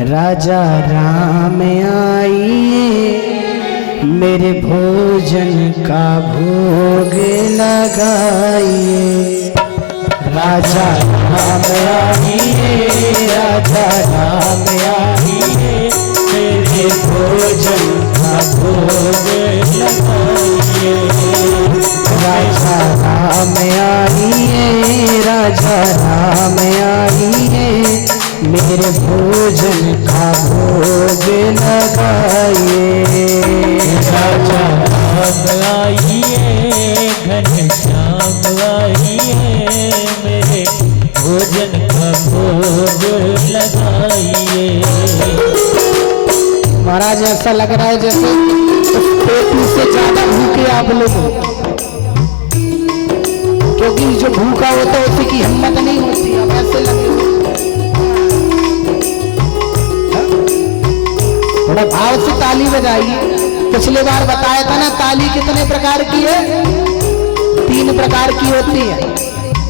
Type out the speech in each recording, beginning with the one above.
राजा राम आइए, मेरे भोजन का भोग लगाइए। राजा राम आइए, राजा राम आइए, मेरे भोजन का भोग लगाइए। राजा राम आइए, राजा राम आइए, मेरे भोजन का भोग लगाइए। राजा राम आइए, घनश्याम आइए, मेरे भोजन का भोग लगाइए। महाराज ऐसा लग रहा है जैसे उस पेटी से ज्यादा भूखे आप लोग हो, क्योंकि जो भूखा होता है उसी की हिम्मत नहीं होती। अब ऐसे लगे थोड़ा भाव से ताली बजाइए। पिछले बार बताया था ना, ताली कितने प्रकार की है? 3 प्रकार की होती है।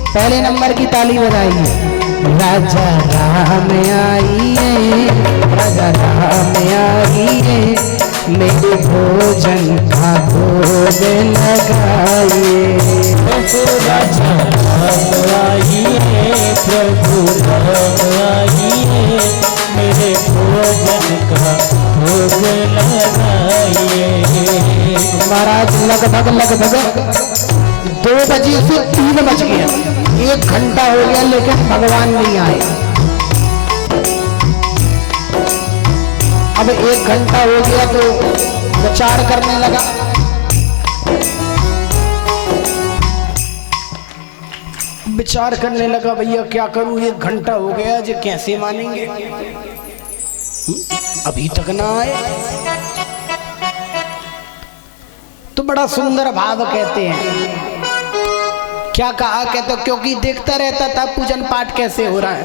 पहले नंबर की ताली बजाइए। राजा राम आइए, राजा राम आइए, मेरे भोजन का भोग लगाइए। राजा राम आइए, प्रभु राम आइए, मेरे भोजन का भोग लगाइए। महाराज लगभग 2 बजे से 3 बज गया, 1 घंटा हो गया, लेकिन भगवान नहीं आए। अब 1 घंटा हो गया तो विचार करने लगा, भैया क्या करूं, 1 घंटा हो गया, जो कैसे मानेंगे, अभी तक ना आए। तो बड़ा सुंदर भाव कहते हैं। क्या कहा? कहते क्योंकि देखता रहता था पूजन पाठ कैसे हो रहा है।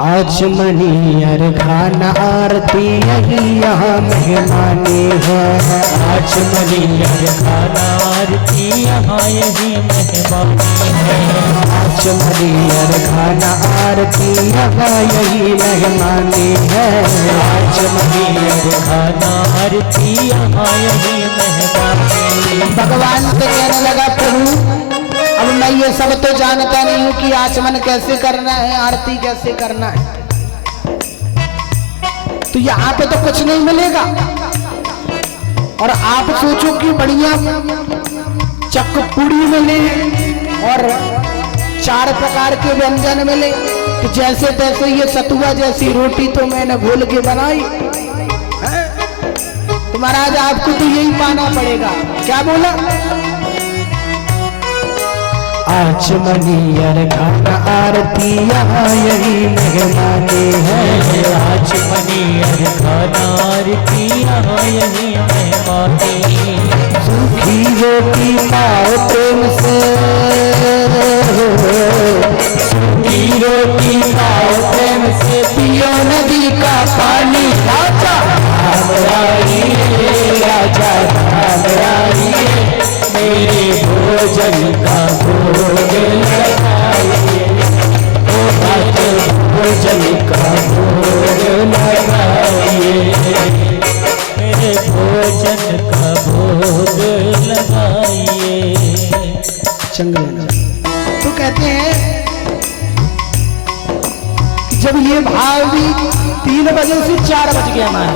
आज मनियर खाना आरती यही यहाँ मेहमानी है। आज मनियर खाना आरती यहाँ यही मेहमानी है। आज मनियर खाना आरती यहाँ यही मेहमानी है। आज मनियर खाना आरती यहाँ यही मेहमानी। भगवान से कहने लगा, प्रभु अब मैं ये सब तो जानता नहीं हूँ कि आचमन कैसे करना है, आरती कैसे करना है। तो यहाँ पे तो कुछ नहीं मिलेगा, और आप सोचो कि बढ़िया चक्कपुड़ी मिले और 4 प्रकार के व्यंजन मिले, तो जैसे तैसे ये सतुआ जैसी रोटी तो मैंने घोल के बनाई है? तो महाराज आपको तो यही पाना पड़ेगा। क्या बोला? आज मनियर खाना आरती यहाँ यही मेहमानी है। आज मनियर खाना आरती यहाँ यही मेहमानी। सूखी रोटी पाओ प्रेम से, सूखी रोटी पाओ प्रेम से, पियो नदी का पानी। राजा राम आइए, राजा राम आइए, मेरे भोजन का भोग लगाइए। ओ भोजन का भोग लगाइए, मेरे भोजन का भोग लगाइए। तो कहते हैं जब ये भाव भी 3 बजे से 4 बज गया, हमारा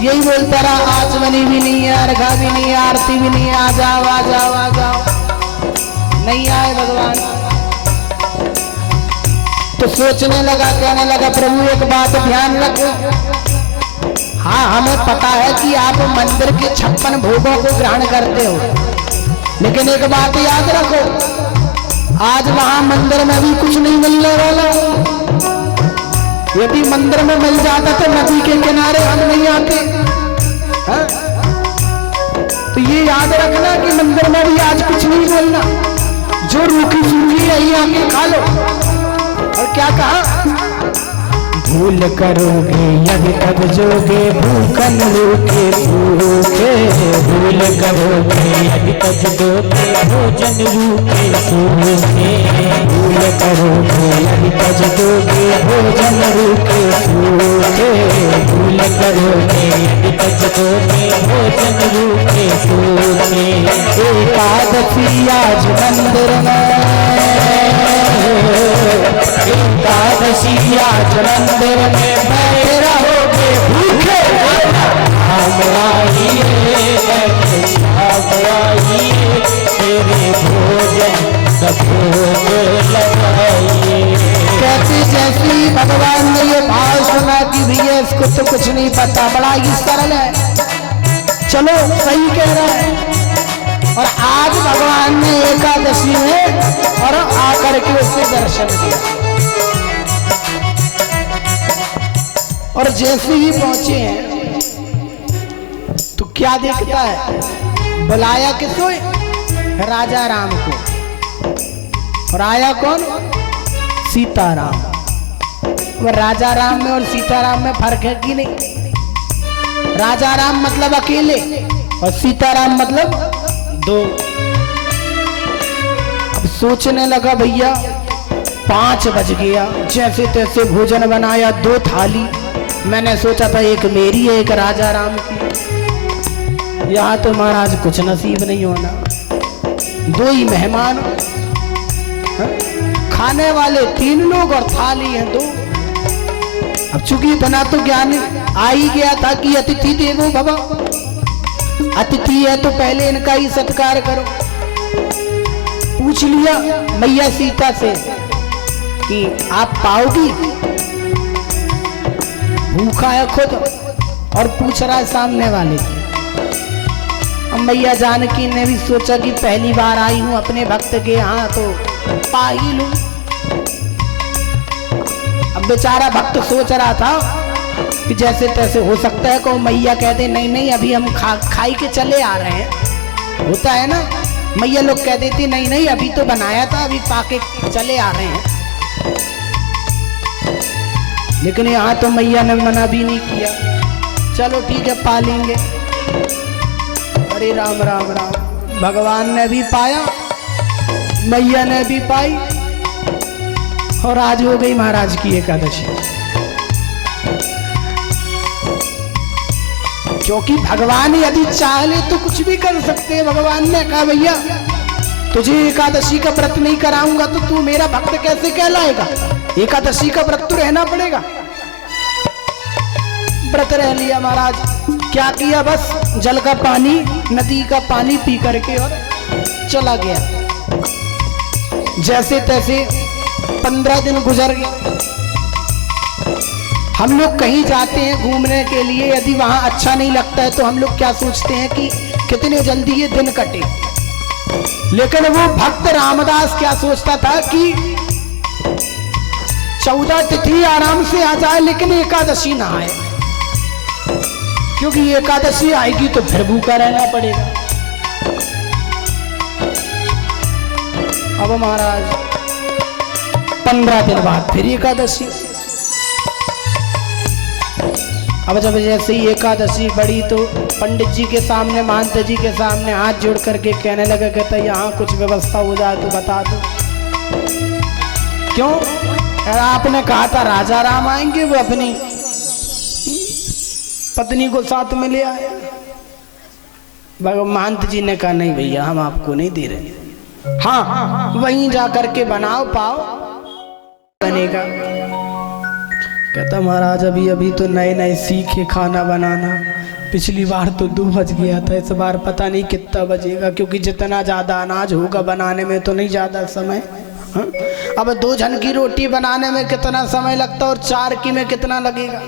यही बोलता रहा, आचमनी भी नहीं है, अर्घा भी नहीं है, आरती भी नहीं है, आ जाओ आ जाओ आ जाओ। नहीं आए भगवान। तो सोचने लगा, कहने लगा, प्रभु एक बात ध्यान रखो। हाँ, हमें पता है कि आप मंदिर के 56 भोगों को ग्रहण करते हो, लेकिन एक बात याद रखो, आज वहां मंदिर में भी कुछ नहीं मिलने वाला। यदि मंदिर में मिल जाता तो नदी के किनारे हम नहीं आते। हाँ? तो ये याद रखना कि मंदिर में भी आज कुछ नहीं मिलना, जो रूखी सूखी यही आके खा लो। और क्या कहा? भूल करोगे यदि तब जोगे, भूखन रूखे भूखे। भूल करोगे यदि तब जोगे, भोजन रूखे सूखे। भूल करोगे यदि तब जोगे, करोगे यदि तज दोगे भोजन रूखे सूखे। एकादशी आज मंदिर में, एकादशी आज मंदिर में बैठे रहोगे भूखे। हम आइए तेरे भोजन का भोग लगाइए। कहते जैसी भगवान ने ये भाव सुना कि भैया इसको तो कुछ नहीं पता, बड़ा ही सरल है, चलो सही कह रहा है। और आज भगवान ने एकादशी में और आकर के उससे दर्शन दिया। और जैसे ही पहुंचे हैं तो क्या देखता है, बुलाया किसको? राजा राम को। और आया कौन? सीताराम। वह राजा राम में और सीताराम में फर्क है कि नहीं? राजा राम मतलब अकेले और सीताराम मतलब दो। अब सोचने लगा भैया 5 बज गया, जैसे तैसे भोजन बनाया, 2 थाली। मैंने सोचा था एक मेरी है एक राजा राम की, यहाँ तो महाराज कुछ नसीब नहीं होना, 2 ही मेहमान। खाने वाले 3 लोग और थाली है 2। अब चूंकि इतना तो ज्ञान आ ही गया था कि अतिथि देवो भव, अतिथि है तो पहले इनका ही सत्कार करो। पूछ लिया मैया सीता से कि आप पाओगी? भूखा है खुद और पूछ रहा है सामने वाले। अब मैया जानकी ने भी सोचा कि पहली बार आई हूं अपने भक्त के यहाँ तो पा ही लूं। अब बेचारा भक्त सोच रहा था कि जैसे तैसे हो सकता है को मैया कहते नहीं नहीं अभी हम खाई के चले आ रहे हैं, होता है ना, मैया लोग कह देती नहीं नहीं अभी तो बनाया था अभी पाके चले आ रहे हैं। लेकिन यहाँ तो मैया ने मना भी नहीं किया, चलो ठीक है पा लेंगे। अरे राम राम राम, भगवान ने भी पाया, मैया ने भी पाई और आज हो गई महाराज की एकादशी। क्योंकि भगवान यदि चाहे तो कुछ भी कर सकते हैं। भगवान ने कहा भैया तुझे एकादशी का व्रत नहीं कराऊंगा तो तू मेरा भक्त कैसे कहलाएगा, एकादशी का व्रत तो रहना पड़ेगा। व्रत रह लिया महाराज, क्या किया बस जल का पानी नदी का पानी पी करके और चला गया। जैसे तैसे 15 दिन गुजर गए। हम लोग कहीं जाते हैं घूमने के लिए, यदि वहां अच्छा नहीं लगता है तो हम लोग क्या सोचते हैं कि कितने जल्दी ये दिन कटे। लेकिन वो भक्त रामदास क्या सोचता था कि 14 तिथि आराम से आ जाए लेकिन एकादशी ना आए, क्योंकि एकादशी आएगी तो फिर भूखा रहना पड़ेगा। अब महाराज 15 दिन बाद फिर एकादशी। अब जब जैसे ही एकादशी बढ़ी तो पंडित जी के सामने महंत जी के सामने हाथ जोड़ करके कहने लगा, कहता यहाँ कुछ व्यवस्था हो जाए तो बता दो। क्यों? आपने कहा था राजा राम आएंगे, वो अपनी पत्नी को साथ में ले आए। महंत जी ने कहा नहीं भैया हम आपको नहीं दे रहे, हाँ वहीं जा करके बनाओ पाओ बनेगा। कहता महाराज अभी अभी तो नए नए सीखे खाना बनाना, पिछली बार तो 2 बज गया था, इस बार पता नहीं कितना बजेगा, क्योंकि जितना ज़्यादा अनाज होगा बनाने में तो नहीं ज़्यादा समय। हाँ? अब 2 जन की रोटी बनाने में कितना समय लगता और 4 की में कितना लगेगा।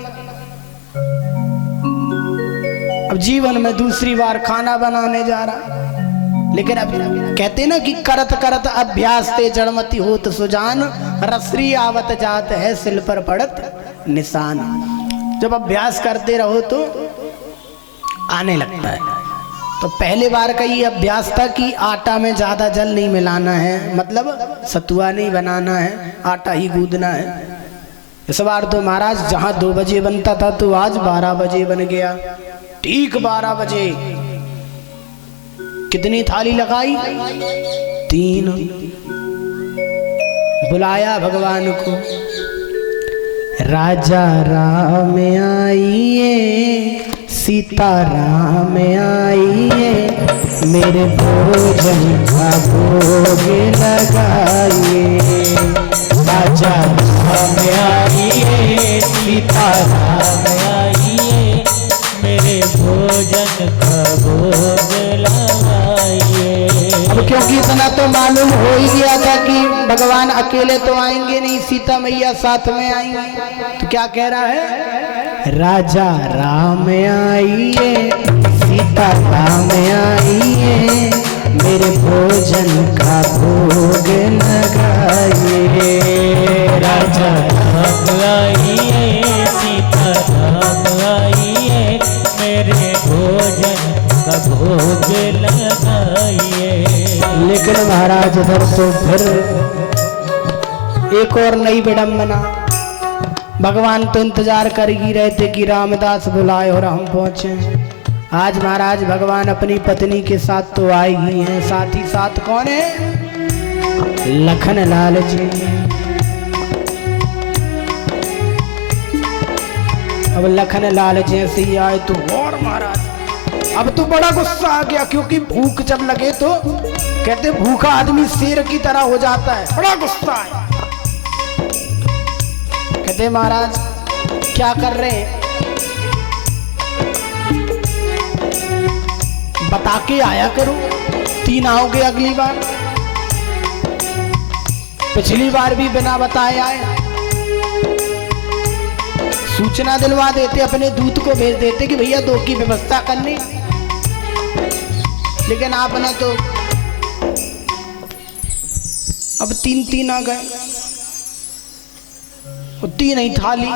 अब जीवन में दूसरी बार खाना बनाने जा रहा, लेकिन अब कहते ना कि करत करत अभ्यास ते जड़मती होत सुजान, रसरी आवत जात है सिल पर पड़त निशान। जब अभ्यास करते रहो तो आने लगता है। तो पहले बार का ये अभ्यास था कि आटा में ज्यादा जल नहीं मिलाना है, मतलब सतुआ नहीं बनाना है, आटा ही गूंदना है। इस बार तो महाराज जहां 2 बजे बनता था तो आज 12 बजे बन गया। ठीक 12 बजे कितनी थाली लगाई? 3। बुलाया भगवान को, राजा राम आइए, सीता राम आइए, मेरे भोजन का भोग लगाइए। राजा राम आइए, सीता राम आइए, मेरे भोजन का भोग लगाइए। अब क्योंकि इतना तो मालूम हो ही गया था कि भगवान अकेले तो आएंगे नहीं, सीता मैया साथ में आएंगे, तो क्या कह रहा है? राजा राम आइए, सीता राम आइए, मेरे भोजन का भोग लगाइए। राजा राम आइए, सीता राम आइए, मेरे भोजन का भोग लगाइए। लेकिन महाराज उधर तो फिर एक और नई विडंबना। भगवान तो इंतजार कर ही रहे थे कि रामदास बुलाए और हम पहुंचे। आज महाराज भगवान अपनी पत्नी के साथ तो आए ही हैं, साथ ही साथ कौन है? लखन लाल जी। अब लखन लाल जैसे ही आए तो और महाराज अब तो बड़ा गुस्सा आ गया, क्योंकि भूख जब लगे तो कहते भूखा आदमी शेर की तरह हो जाता है। बड़ा गुस्सा है। कहते महाराज क्या कर रहे हैं? बता के आया करो, 3 आओगे अगली बार। पिछली बार भी बिना बताए आए। सूचना दिलवा देते, अपने दूत को भेज देते कि भैया 2 की व्यवस्था करनी, लेकिन आपने तो अब 3 आ गए, 3 ही थाली।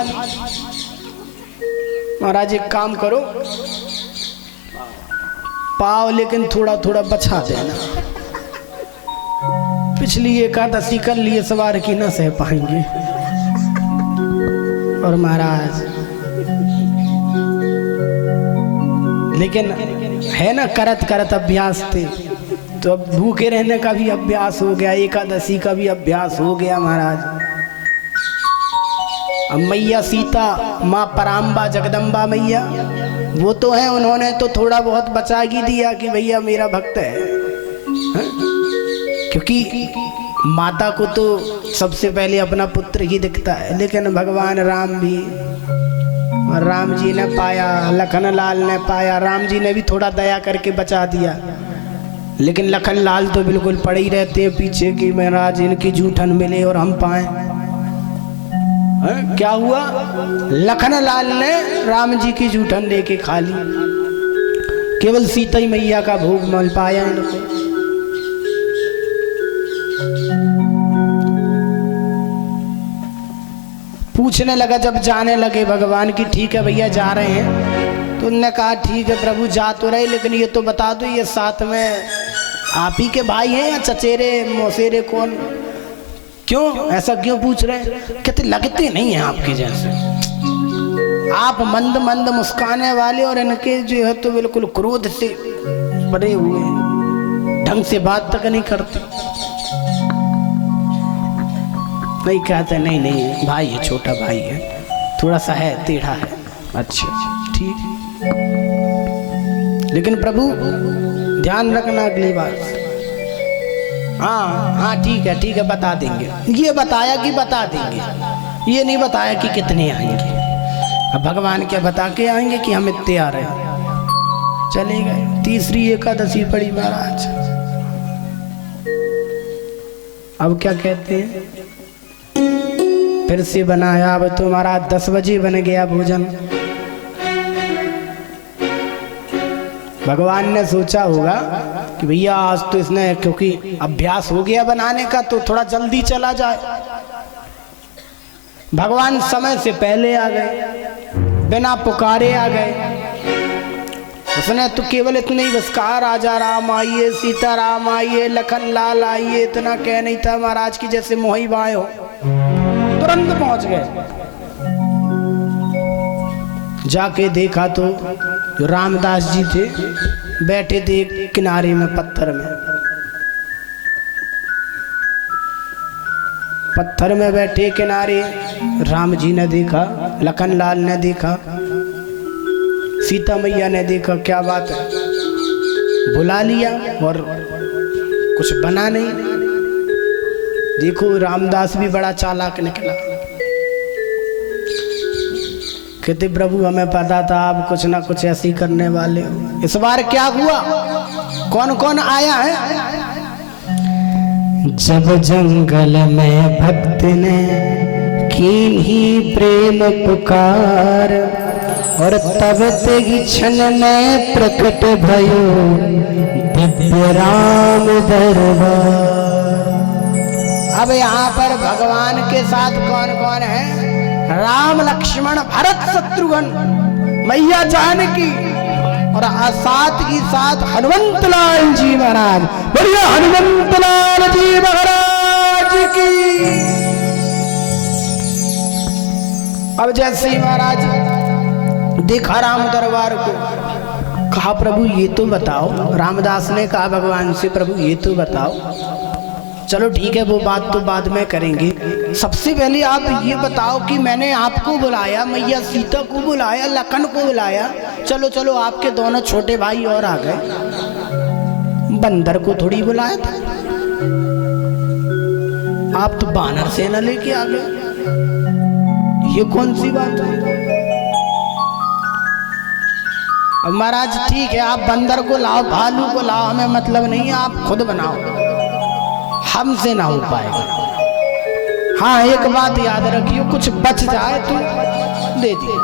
महाराज एक काम करो, पाव लेकिन थोड़ा थोड़ा बचा देना। पिछली एकादशी कर लिए सवार की न सह पाएंगे। और महाराज लेकिन है ना, करत करत अभ्यास थे, तो अब भूखे रहने का भी अभ्यास हो गया, एकादशी का भी अभ्यास हो गया महाराज। अब मैया सीता, माँ पराम्बा जगदम्बा मैया, वो तो है, उन्होंने तो थोड़ा बहुत बचा ही दिया कि भैया मेरा भक्त है, क्योंकि माता को तो सबसे पहले अपना पुत्र ही दिखता है। लेकिन भगवान राम भी, और राम जी ने पाया, लखन लाल ने पाया, राम जी ने भी थोड़ा दया करके बचा दिया। लेकिन लखन लाल तो बिल्कुल पड़े ही रहते हैं पीछे कि महाराज इनकी जूठन मिले और हम पाए। क्या हुआ? लखन लाल ने राम जी की जूठन लेके खा ली, केवल सीता ही मैया का भोग मिल पाया इनको। पूछने लगा जब जाने लगे भगवान की, ठीक है भैया जा रहे हैं, तो उन्होंने कहा ठीक है प्रभु जा तो रहे, लेकिन ये तो बता दो ये साथ में आप ही के भाई हैं या चचेरे मौसेरे कौन? क्यों ऐसा क्यों पूछ रहे हैं? कहते लगते नहीं हैं आपके जैसे, आप मंद मंद मुस्काने वाले, और इनके जो है तो बिल्कुल क्रोध से भरे हुए, ढंग से बात तक नहीं करते। नहीं कहते नहीं नहीं भाई है, छोटा भाई है, थोड़ा सा है, टेढ़ा है। अच्छा ठीक, लेकिन प्रभु ध्यान रखना अगली बार। हाँ हाँ ठीक है बता देंगे। ये बताया कि बता देंगे, ये नहीं बताया कि कितने आएंगे। अब भगवान क्या बता के आएंगे कि हम इतने आ रहे हैं। चले गए। तीसरी एकादशी पड़ी महाराज। अब क्या कहते हैं, फिर से बनाया। अब तो हमारा 10 बजे बन गया भोजन। भगवान ने सोचा होगा कि भैया आज तो इसने, क्योंकि अभ्यास हो गया बनाने का, तो थोड़ा जल्दी चला जाए। भगवान समय से पहले आ गए, बिना पुकारे आ गए। उसने तो केवल इतने ही बस कहा राजा राम आइए, सीता राम आइए, लखन लाल आइए, इतना कह नहीं था महाराज की जैसे मोही बाएं हो, तुरंत पहुंच गए। जाके देखा तो जो रामदास जी थे बैठे थे किनारे में पत्थर में। पत्थर में बैठे किनारे राम जी ने देखा, लखन लाल ने देखा, सीता मैया ने देखा, क्या बात है, बुला लिया और कुछ बना नहीं। देखो रामदास भी बड़ा चालाक निकला, कहते प्रभु हमें पता था आप कुछ ना कुछ ऐसी करने वाले हो। इस बार क्या हुआ, कौन कौन आया है? जब जंगल में भक्त ने की ही प्रेम पुकार, और तब तेगी क्षण में प्रकट भयो दिव्य राम दरबार। अब यहाँ पर भगवान के साथ कौन कौन है? राम लक्ष्मण भरत शत्रुघ्न मैया जानकी और साथ ही साथ हनुमंत लाल जी महाराज। बढ़िया हनुमंत लाल जी महाराज की। अब जैसे ही महाराज देखा राम दरबार को, कहा प्रभु ये तो बताओ। रामदास ने कहा भगवान से प्रभु ये तो बताओ। चलो ठीक है वो बात तो बाद में करेंगे, सबसे पहले आप ये बताओ कि मैंने आपको बुलाया, मैया सीता को बुलाया, लखन को बुलाया, चलो चलो आपके दोनों छोटे भाई और आ गए, बंदर को थोड़ी बुलाया था, आप तो बानर सेना लेके आ गए, ये कौन सी बात है? अब महाराज ठीक है आप बंदर को लाओ, भालू को लाओ, हमें मतलब नहीं है, आप खुद बनाओ, हमसे ना हो पाएगा। हाँ एक बात याद रखियो, कुछ बच जाए तो दे दिए।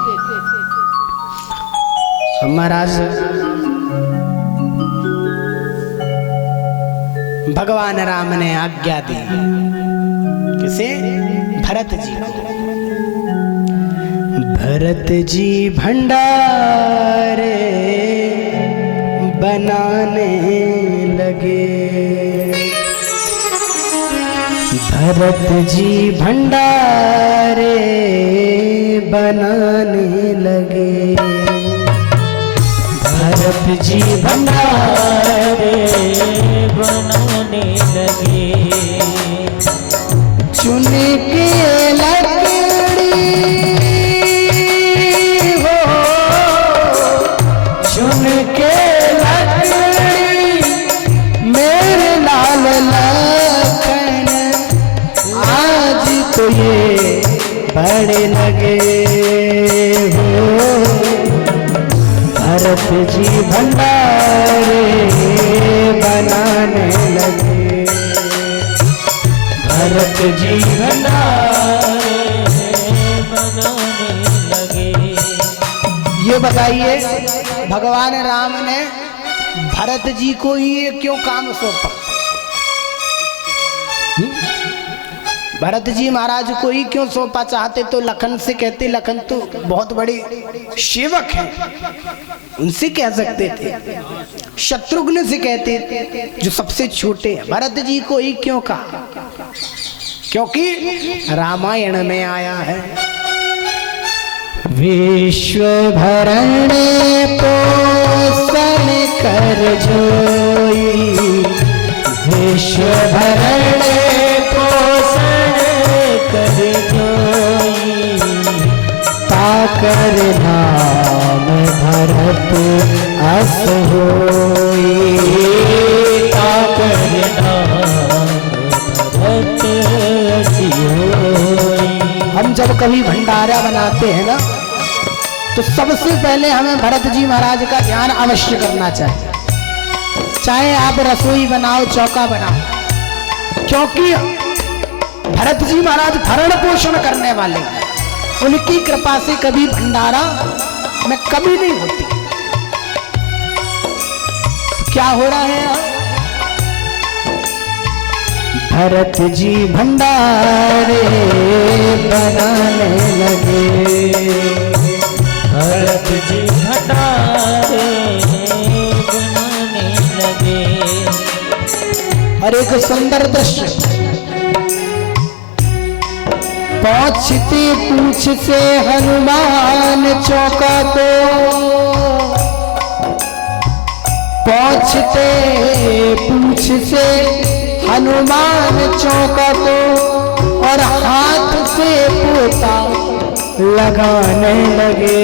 महाराज भगवान राम ने आज्ञा दी, किसे? भरत जी को। भरत जी भंडारे बनाने लगे, भरत जी भंडारे बनाने लगे, भरत जी भंडारे बनाने लगे। चुन के लकड़ी हो, चुन के लकड़ी मेरे लाल लखन, आज तो ये बड़े लगे हो। भरत जी भंडारे बनाने लगे, भरत जी भंडारे बनाने लगे। ये बताइए भगवान राम ने भरत जी को ही ये क्यों काम सौंपा? भरत जी महाराज को ही क्यों सौंपा? चाहते तो लखन से कहते, लखन तो बहुत बड़े सेवक हैं, उनसे कह सकते थे, शत्रुघ्न से कहते जो सबसे छोटे हैं। भरत जी को ही क्यों कहा? क्योंकि रामायण में आया है, विश्व भरणे पोषण कर जोई, विश्व भरणे पोषण कर जोई, ताकर नाम भरत अस होई, ताकर नाम भरत अस होई। हम जब कभी भंडारा बनाते हैं ना, तो सबसे पहले हमें भरत जी महाराज का ध्यान अवश्य करना चाहिए। चाहे आप रसोई बनाओ, चौका बनाओ, क्योंकि भरत जी महाराज भरण पोषण करने वाले, उनकी कृपा से कभी भंडारा में कमी नहीं होती। क्या हो रहा है यहाँ? भरत जी भंडारे बनाने लगे, भरत जी भंडारे बनाने लगे। और एक सुंदर दृश्य, पहुंचते पूछ से हनुमान चौका को, पहुंचते पूछ से हनुमान चौका को, और हाथ से पोता लगाने लगे।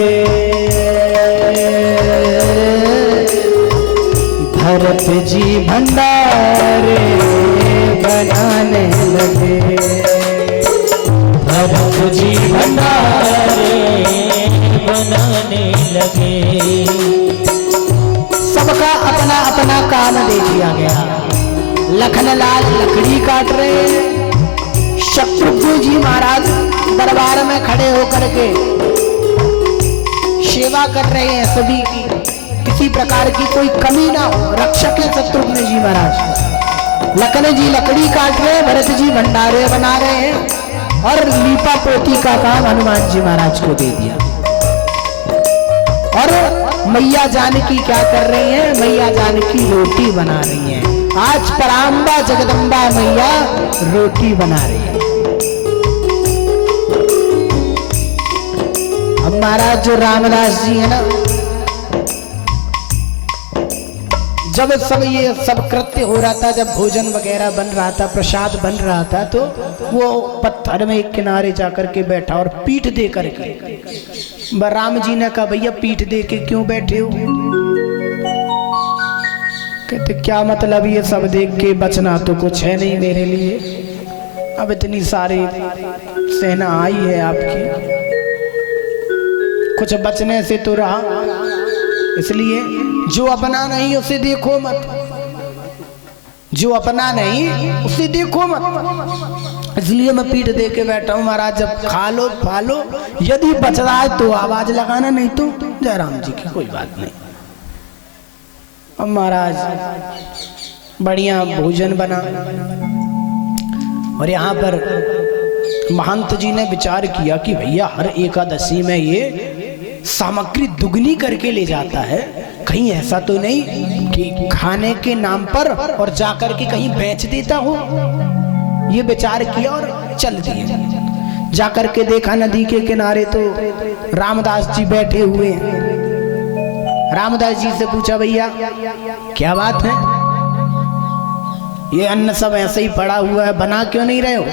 भरत जी भंडारे बनाने लगे। भरत जी भंडारे बनाने लगे। सबका अपना अपना काम दे दिया गया। लखनलाल लकड़ी काट रहे हैं, शत्रुघ्न जी महाराज दरबार में खड़े होकर के सेवा कर रहे हैं सभी की, किसी प्रकार की कोई कमी ना हो, रक्षक है शत्रुघ्न जी महाराज। लखन जी लकड़ी काट रहे हैं, भरत जी भंडारे बना रहे हैं और लीपा पोती का काम हनुमान जी महाराज को दे दिया। और मैया जानकी क्या कर रही हैं? मैया जानकी रोटी बना रही हैं। आज पराम्बा जगदम्बा मैया रोटी बना रही है। अब महाराज जो रामदास जी है ना, जब सब ये सब कृत्य हो रहा था, जब भोजन वगैरह बन रहा था, प्रसाद बन रहा था, तो वो पत्थर में एक किनारे जाकर के बैठा और पीठ दे करके राम जी ने कहा, भैया पीठ दे के क्यों बैठे हो? कहते क्या मतलब, ये सब देख के बचना तो कुछ है नहीं मेरे लिए। अब इतनी सारी सेना आई है आपकी, कुछ बचने से तो रहा, इसलिए जो अपना नहीं उसे देखो मत, जो अपना नहीं उसे देखो मत। इसलिए मैं पीठ दे के बैठा हूं। महाराज जब खा लो खा लो, यदि बच रहा है तो आवाज लगाना, नहीं तो जय राम जी की कोई बात नहीं। अब महाराज बढ़िया भोजन बना और यहाँ पर महंत जी ने विचार किया कि भैया हर एकादशी में ये सामग्री दुगनी करके ले जाता है, कहीं ऐसा तो नहीं कि खाने के नाम पर और जाकर के कहीं बेच देता हो। ये विचार किया और चल दिए। जाकर के देखा नदी के किनारे तो रामदास जी बैठे हुए हैं। रामदास जी से पूछा, भैया क्या बात है, ये अन्न सब ऐसे ही पड़ा हुआ है, बना क्यों नहीं रहे हो?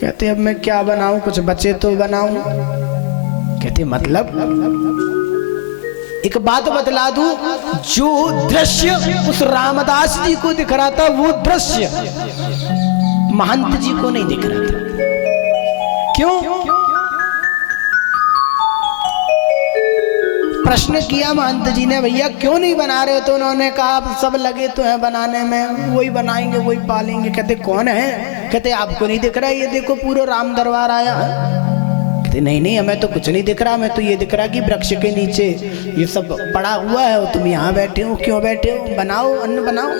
कहते अब मैं क्या बनाऊं, कुछ बचे तो बनाऊं। कहते मतलब एक बात बतला दूं, जो दृश्य उस रामदास जी को दिख रहा था वो दृश्य महंत जी को नहीं दिख रहा था। क्यों? प्रश्न किया महंत जी ने, भैया क्यों नहीं बना रहे? तो उन्होंने कहा सब लगे तो हैं बनाने में, वही बनाएंगे वही पालेंगे। कहते कौन है? कहते आपको नहीं दिख रहा, ये देखो पूरा राम दरबार आया है। कहते नहीं नहीं हमें तो कुछ नहीं दिख रहा, हमें तो ये दिख रहा कि वृक्ष के नीचे ये सब पड़ा हुआ है और तुम यहाँ बैठे हो। क्यों बैठे हो? बनाओ, अन्न बनाओ।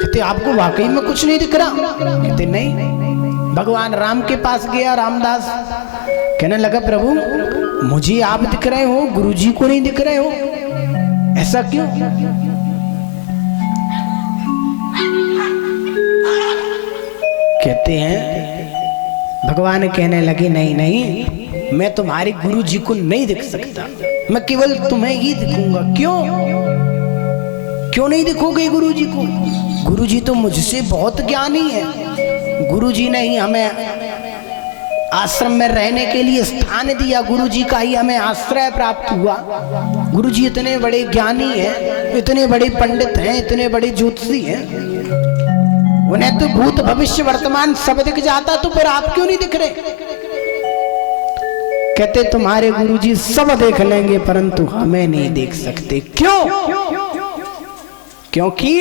कहते आपको वाकई में कुछ नहीं दिख रहा? कहते नहीं। भगवान राम के पास गया रामदास, कहने लगा प्रभु मुझे आप दिख रहे हो, गुरुजी को नहीं दिख रहे हो, ऐसा क्यों? कहते हैं भगवान कहने लगे नहीं नहीं मैं तुम्हारे गुरुजी को नहीं दिख सकता, मैं केवल तुम्हें ही दिखूंगा। क्यों? क्यों नहीं दिखोगे गुरुजी को? गुरुजी तो मुझसे बहुत ज्ञानी है। गुरुजी ने ही हमें आश्रम में रहने के लिए स्थान दिया, गुरुजी का ही हमें आश्रय प्राप्त हुआ। गुरुजी इतने बड़े ज्ञानी हैं, इतने बड़े पंडित हैं, इतने बड़े ज्योतिषी हैं, उन्हें तो भूत भविष्य वर्तमान सब दिख जाता, तो फिर आप क्यों नहीं दिख रहे? कहते तुम्हारे गुरुजी सब देख लेंगे परंतु हमें नहीं देख सकते। क्यों? क्योंकि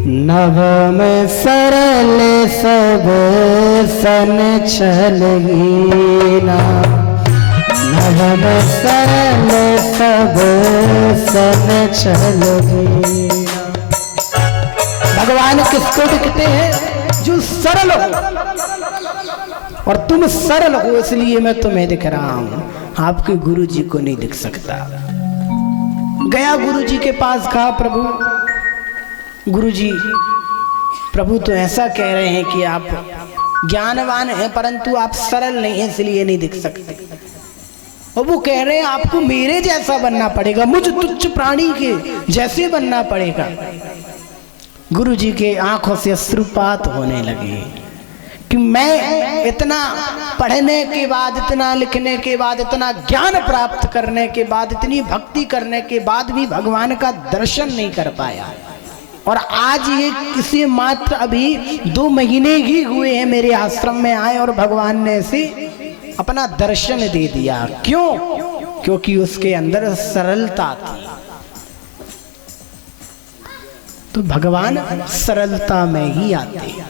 नभ में सरल सब सन छलगी ना, नभ में सरल सब सन छलगी ना। भगवान किसको दिखते हैं? जो सरल हो, और तुम सरल हो इसलिए मैं तुम्हें दिख रहा हूं, आपके गुरुजी को नहीं दिख सकता। गया गुरुजी के पास, कहा प्रभु गुरुजी प्रभु तो ऐसा कह रहे हैं कि आप ज्ञानवान हैं परंतु आप सरल नहीं हैं इसलिए नहीं दिख सकते। और वो कह रहे हैं आपको मेरे जैसा बनना पड़ेगा, मुझ तुच्छ प्राणी के जैसे बनना पड़ेगा। गुरु जी के आंखों से अश्रुपात होने लगे कि मैं इतना पढ़ने के बाद, इतना लिखने के बाद, इतना ज्ञान प्राप्त करने के बाद, इतनी भक्ति करने के बाद भी भगवान का दर्शन नहीं कर पाया। और आज ये किसी मात्र अभी 2 महीने ही हुए हैं मेरे आश्रम में आए और भगवान ने इसे अपना दर्शन दे दिया। क्यों? क्योंकि उसके अंदर सरलता थी। तो भगवान सरलता में ही आते हैं।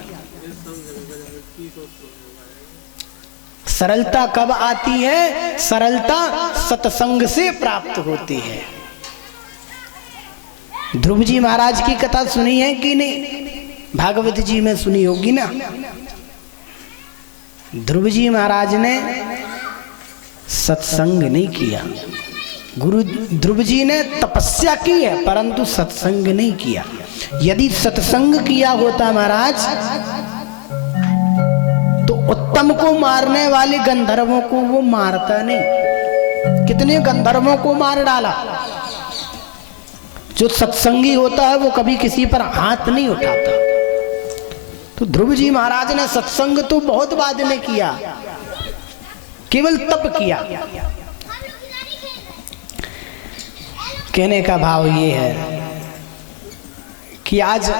सरलता कब आती है? सरलता सत्संग से प्राप्त होती है। ध्रुव जी महाराज की कथा सुनी है कि नहीं? भागवत जी में सुनी होगी ना। ध्रुव जी महाराज ने सत्संग नहीं किया। गुरु ध्रुव जी ने तपस्या की है परंतु सत्संग नहीं किया। यदि सत्संग किया होता महाराज तो उत्तम को मारने वाले गंधर्वों को वो मारता नहीं। कितने गंधर्वों को मार डाला। जो सत्संगी होता है वो कभी किसी पर हाथ नहीं उठाता। तो ध्रुव जी महाराज ने सत्संग तो बहुत बाद में किया, केवल तप किया। कहने का भाव ये है कि आज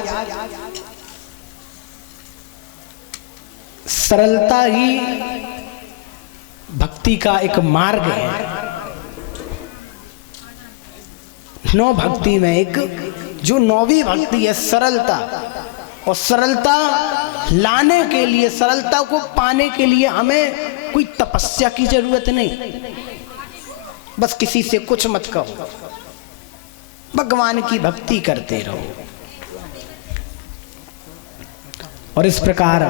सरलता ही भक्ति का एक मार्ग है। 9 भक्ति में एक जो 9वीं भक्ति है सरलता। और सरलता लाने के लिए, सरलता को पाने के लिए हमें कोई तपस्या की जरूरत नहीं। बस किसी से कुछ मत कहो, भगवान की भक्ति करते रहो। और इस प्रकार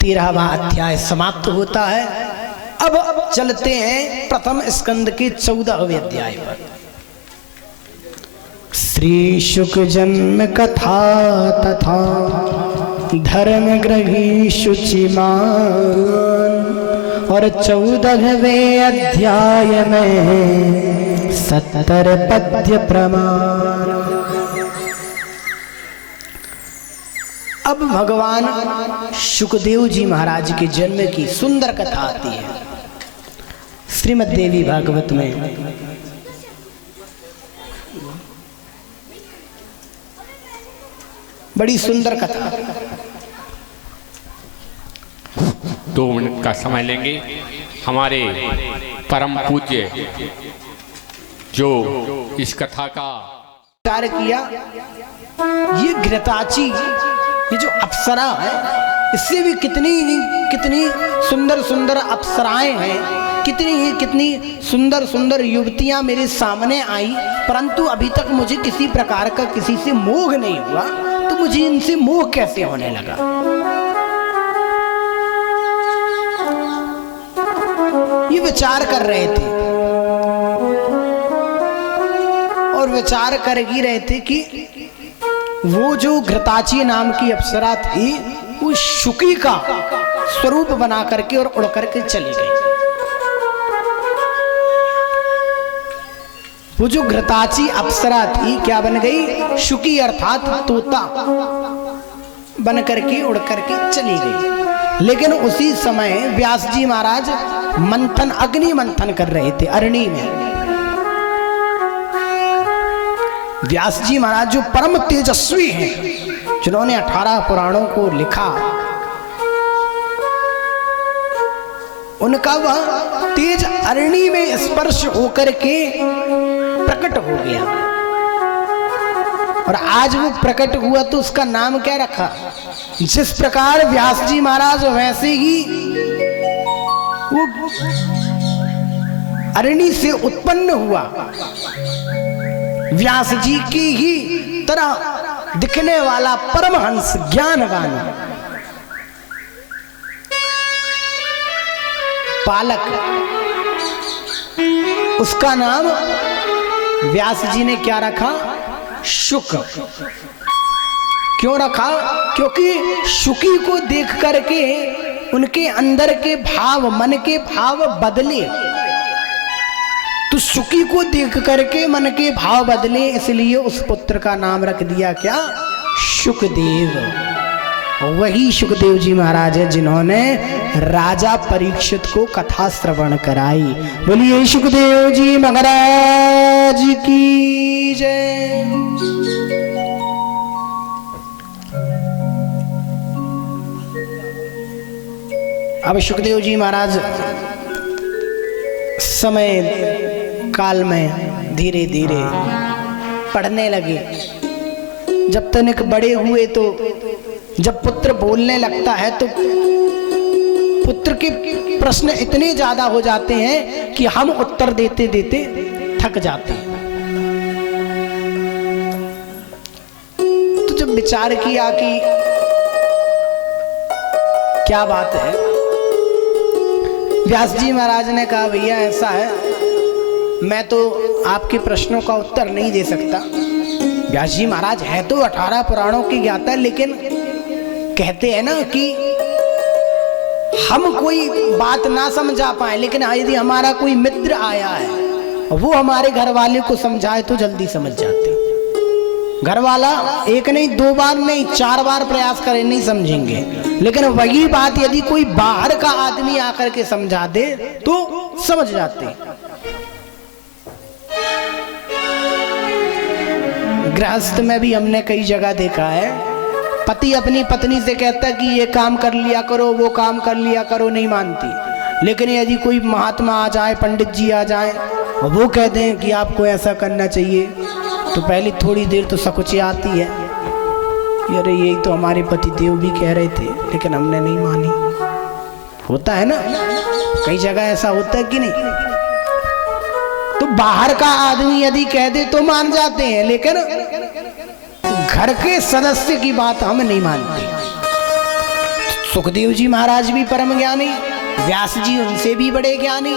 13वां अध्याय समाप्त होता है। अब चलते हैं प्रथम स्कंद के 14वें अध्याय पर। श्री शुक जन्म कथा तथा धर्म ग्रही शुचिमान। और 14वें अध्याय में 70 पद्य प्रमाण। अब भगवान शुकदेव जी महाराज के जन्म की सुंदर कथा आती है श्रीमद् देवी भागवत में। बड़ी सुंदर कथा। 2 मिनट का समय लेंगे। हमारे परम पूज्य जो इस कथा का कार्य किया, ये घृताची, ये जो अप्सरा है, इससे भी कितनी सुंदर सुंदर अप्सराएं हैं, कितनी सुंदर सुंदर युवतियां मेरे सामने आई, परंतु अभी तक मुझे किसी प्रकार का किसी से मोह नहीं हुआ। तो मुझे इनसे मोह कैसे होने लगा? ये विचार कर रहे थे और विचार कर ही रहे थे कि वो जो घृताची नाम की अप्सरा थी वो शुकी का स्वरूप बना करके और उड़ करके चली गई। वो जो घृताची अप्सरा थी क्या बन गई? शुकी अर्थात तोता बन करके उड़ करके चली गई। लेकिन उसी समय व्यास जी महाराज मंथन, अग्नि मंथन कर रहे थे अरणी में। व्यास जी महाराज जो परम तेजस्वी हैं, जिन्होंने 18 पुराणों को लिखा, उनका वह तेज अरणी में स्पर्श होकर के प्रकट हो गया। और आज वो प्रकट हुआ तो उसका नाम क्या रखा? जिस प्रकार व्यास जी महाराज वैसे ही वो अरणी से उत्पन्न हुआ, व्यास जी की ही तरह दिखने वाला परमहंस ज्ञानवान पालक, उसका नाम व्यास जी ने क्या रखा? शुक। क्यों रखा? क्योंकि शुकी को देख करके उनके अंदर के भाव, मन के भाव बदले। तो शुकी को देख करके मन के भाव बदले, इसलिए उस पुत्र का नाम रख दिया क्या? शुकदेव, वही सुखदेव जी महाराज है जिन्होंने राजा परीक्षित को कथा श्रवण कराई। बोलिए सुखदेव जी महाराज की जय। अब सुखदेव जी महाराज समय काल में धीरे धीरे पढ़ने लगे। जब तक बड़े हुए तो जब पुत्र बोलने लगता है तो पुत्र के प्रश्न इतने ज्यादा हो जाते हैं कि हम उत्तर देते देते थक जाते हैं। तो जब विचार किया कि क्या बात है, व्यास जी महाराज ने कहा भैया ऐसा है, मैं तो आपके प्रश्नों का उत्तर नहीं दे सकता। व्यास जी महाराज है तो 18 पुराणों की ज्ञाता, लेकिन कहते हैं ना कि हम कोई बात ना समझा पाए, लेकिन यदि हमारा कोई मित्र आया है वो हमारे घर वाले को समझाए तो जल्दी समझ जाते। घर वाला एक नहीं, 2 बार नहीं, 4 बार प्रयास करे नहीं समझेंगे, लेकिन वही बात यदि कोई बाहर का आदमी आकर के समझा दे तो समझ जाते। गृहस्थ में भी हमने कई जगह देखा है, पति अपनी पत्नी से कहता है कि ये काम कर लिया करो, वो काम कर लिया करो, नहीं मानती। लेकिन यदि कोई महात्मा आ जाए, पंडित जी आ जाए और वो कहते हैं कि आपको ऐसा करना चाहिए, तो पहले थोड़ी देर तो सकुची आती है, अरे यही तो हमारे पति देव भी कह रहे थे लेकिन हमने नहीं मानी। होता है ना, कई जगह ऐसा होता है कि नहीं। तो बाहर का आदमी यदि कह दे तो मान जाते हैं, लेकिन घर के सदस्य की बात हम नहीं मानते। सुखदेव जी महाराज भी परम ज्ञानी, व्यास जी उनसे भी बड़े ज्ञानी,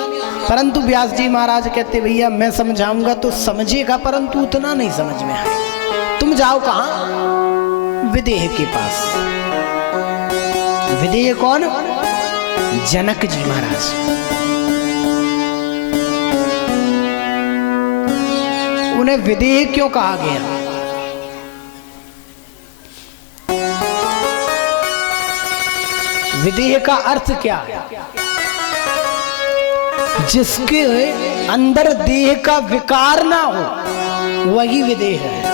परंतु व्यास जी महाराज कहते भैया मैं समझाऊंगा तो समझेगा, परंतु उतना नहीं समझ में आए। तुम जाओ कहां? विदेह के पास। विदेह कौन? जनक जी महाराज। उन्हें विदेह क्यों कहा गया? विदेह का अर्थ क्या है? जिसके अंदर देह का विकार ना हो वही विदेह है।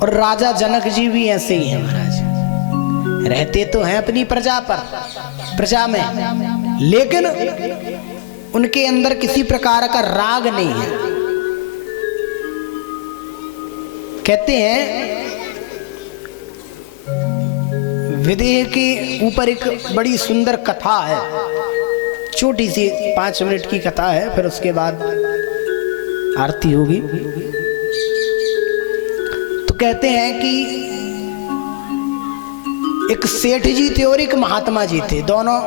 और राजा जनक जी भी ऐसे ही हैं महाराज, रहते तो हैं अपनी प्रजा पर, प्रजा में, लेकिन उनके अंदर किसी प्रकार का राग नहीं है। कहते हैं विदेह के ऊपर एक बड़ी सुंदर कथा है, छोटी सी 5 मिनट की कथा है, फिर उसके बाद आरती होगी। तो कहते हैं कि एक सेठ जी थे और एक महात्मा जी थे, दोनों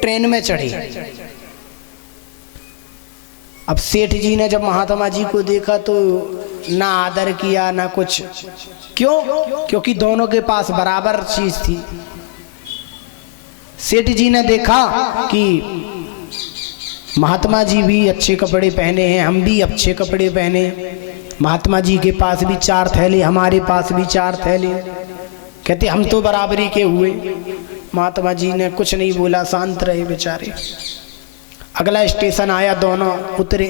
ट्रेन में चढ़े। अब सेठ जी ने जब महात्मा जी को देखा तो ना आदर किया ना कुछ। क्यों? क्योंकि दोनों के पास बराबर चीज थी। सेठ जी ने देखा कि महात्मा जी भी अच्छे कपड़े पहने हैं, हम भी अच्छे कपड़े पहने, महात्मा जी के पास भी 4 थैले, हमारे पास भी 4 थैले, कहते हम तो बराबरी के हुए। महात्मा जी ने कुछ नहीं बोला, शांत रहे बेचारे। अगला स्टेशन आया, दोनों उतरे,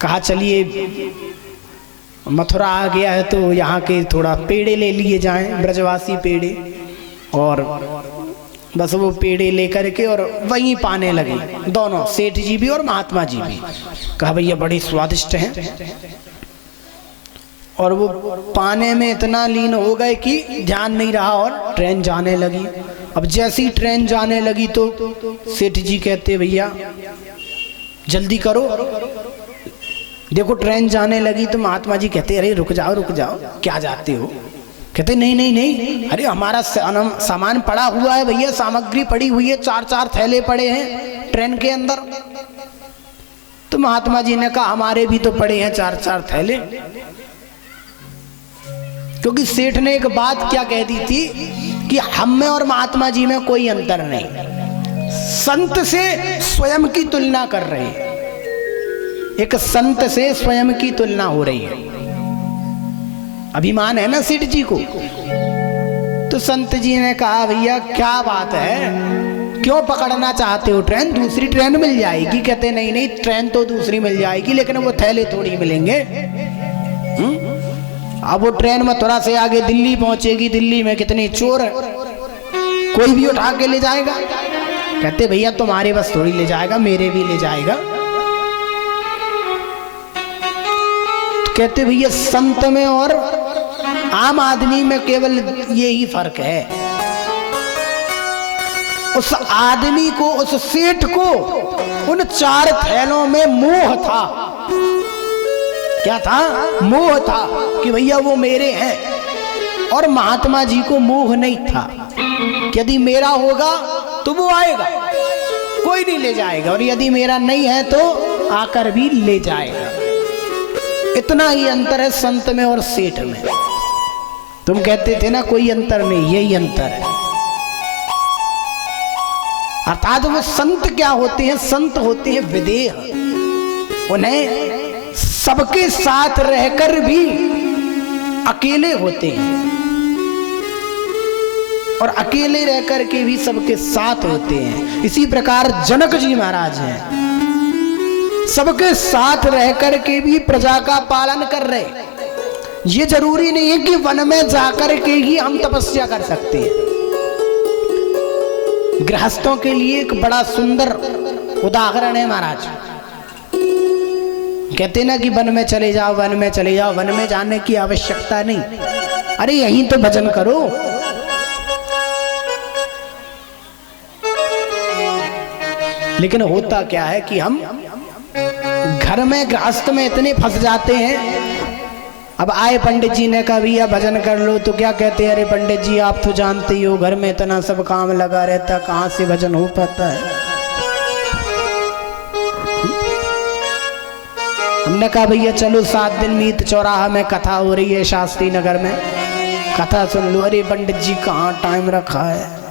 कहा चलिए मथुरा आ गया है तो यहाँ के थोड़ा पेड़े ले लिए जाएं, ब्रजवासी पेड़े। और बस वो पेड़े लेकर के और वहीं पाने लगे दोनों, सेठ जी भी और महात्मा जी भी। कहा भैया बड़ी स्वादिष्ट हैं। और वो पाने में इतना लीन हो गए कि ध्यान नहीं रहा और ट्रेन जाने लगी। अब जैसी ट्रेन जाने लगी तो सेठ जी कहते भैया जल्दी करो, देखो ट्रेन जाने लगी। तो महात्मा जी कहते अरे रुक जाओ रुक जाओ, क्या जाते हो? कहते नहीं नहीं नहीं, अरे हमारा सामान पड़ा हुआ है भैया, सामग्री पड़ी हुई है, 4-4 थैले पड़े हैं ट्रेन के अंदर। तो महात्मा जी ने कहा हमारे भी तो पड़े हैं 4-4 थैले। क्योंकि सेठ ने एक बात क्या कह दी थी कि हम में और महात्मा जी में कोई अंतर नहीं, संत से स्वयं की तुलना कर रहे हैं। एक संत से स्वयं की तुलना हो रही है। अभिमान है ना सेठ जी को। तो संत जी ने कहा भैया क्या बात है, क्यों पकड़ना चाहते हो ट्रेन, दूसरी ट्रेन मिल जाएगी। कहते नहीं नहीं, ट्रेन तो दूसरी मिल जाएगी लेकिन वो थैले थोड़ी मिलेंगे। अब वो ट्रेन मथुरा से आगे दिल्ली पहुंचेगी, दिल्ली में कितने चोर है, कोई भी उठा के ले जाएगा। कहते भैया तुम्हारे बस थोड़ी ले जाएगा, मेरे भी ले जाएगा। तो कहते भैया संत में और आम आदमी में केवल यही फर्क है, उस आदमी को, उस सेठ को उन 4 थैलों में मोह था। क्या था? मोह था कि भैया वो मेरे हैं। और महात्मा जी को मोह नहीं था कि यदि मेरा होगा तो वो आएगा, कोई नहीं ले जाएगा, और यदि मेरा नहीं है तो आकर भी ले जाएगा। इतना ही अंतर है संत में और सेठ में। तुम कहते थे ना कोई अंतर नहीं, यही अंतर है। अर्थात वो संत क्या होते हैं? संत होते हैं विदेह। उन्हें सबके साथ रहकर भी अकेले होते हैं और अकेले रहकर के भी सबके साथ होते हैं। इसी प्रकार जनक जी महाराज हैं, सबके साथ रहकर के भी प्रजा का पालन कर रहे। ये जरूरी नहीं है कि वन में जाकर के ही हम तपस्या कर सकते हैं। गृहस्थों के लिए एक बड़ा सुंदर उदाहरण है महाराज। कहते ना कि वन में चले जाओ, वन में चले जाओ, वन में जाने की आवश्यकता नहीं, अरे यहीं तो भजन करो। लेकिन होता क्या है कि हम घर में गृहस्थ में इतने फंस जाते हैं। अब आए पंडित जी ने कहा भैया भजन कर लो, तो क्या कहते हैं, अरे पंडित जी आप तो जानते ही हो घर में इतना सब काम लगा रहता, कहाँ से भजन हो पाता है। हमने कहा भैया चलो 7 दिन मीत चौराहा में कथा हो रही है शास्त्री नगर में, कथा सुन लो। अरे पंडित जी कहाँ टाइम रखा है।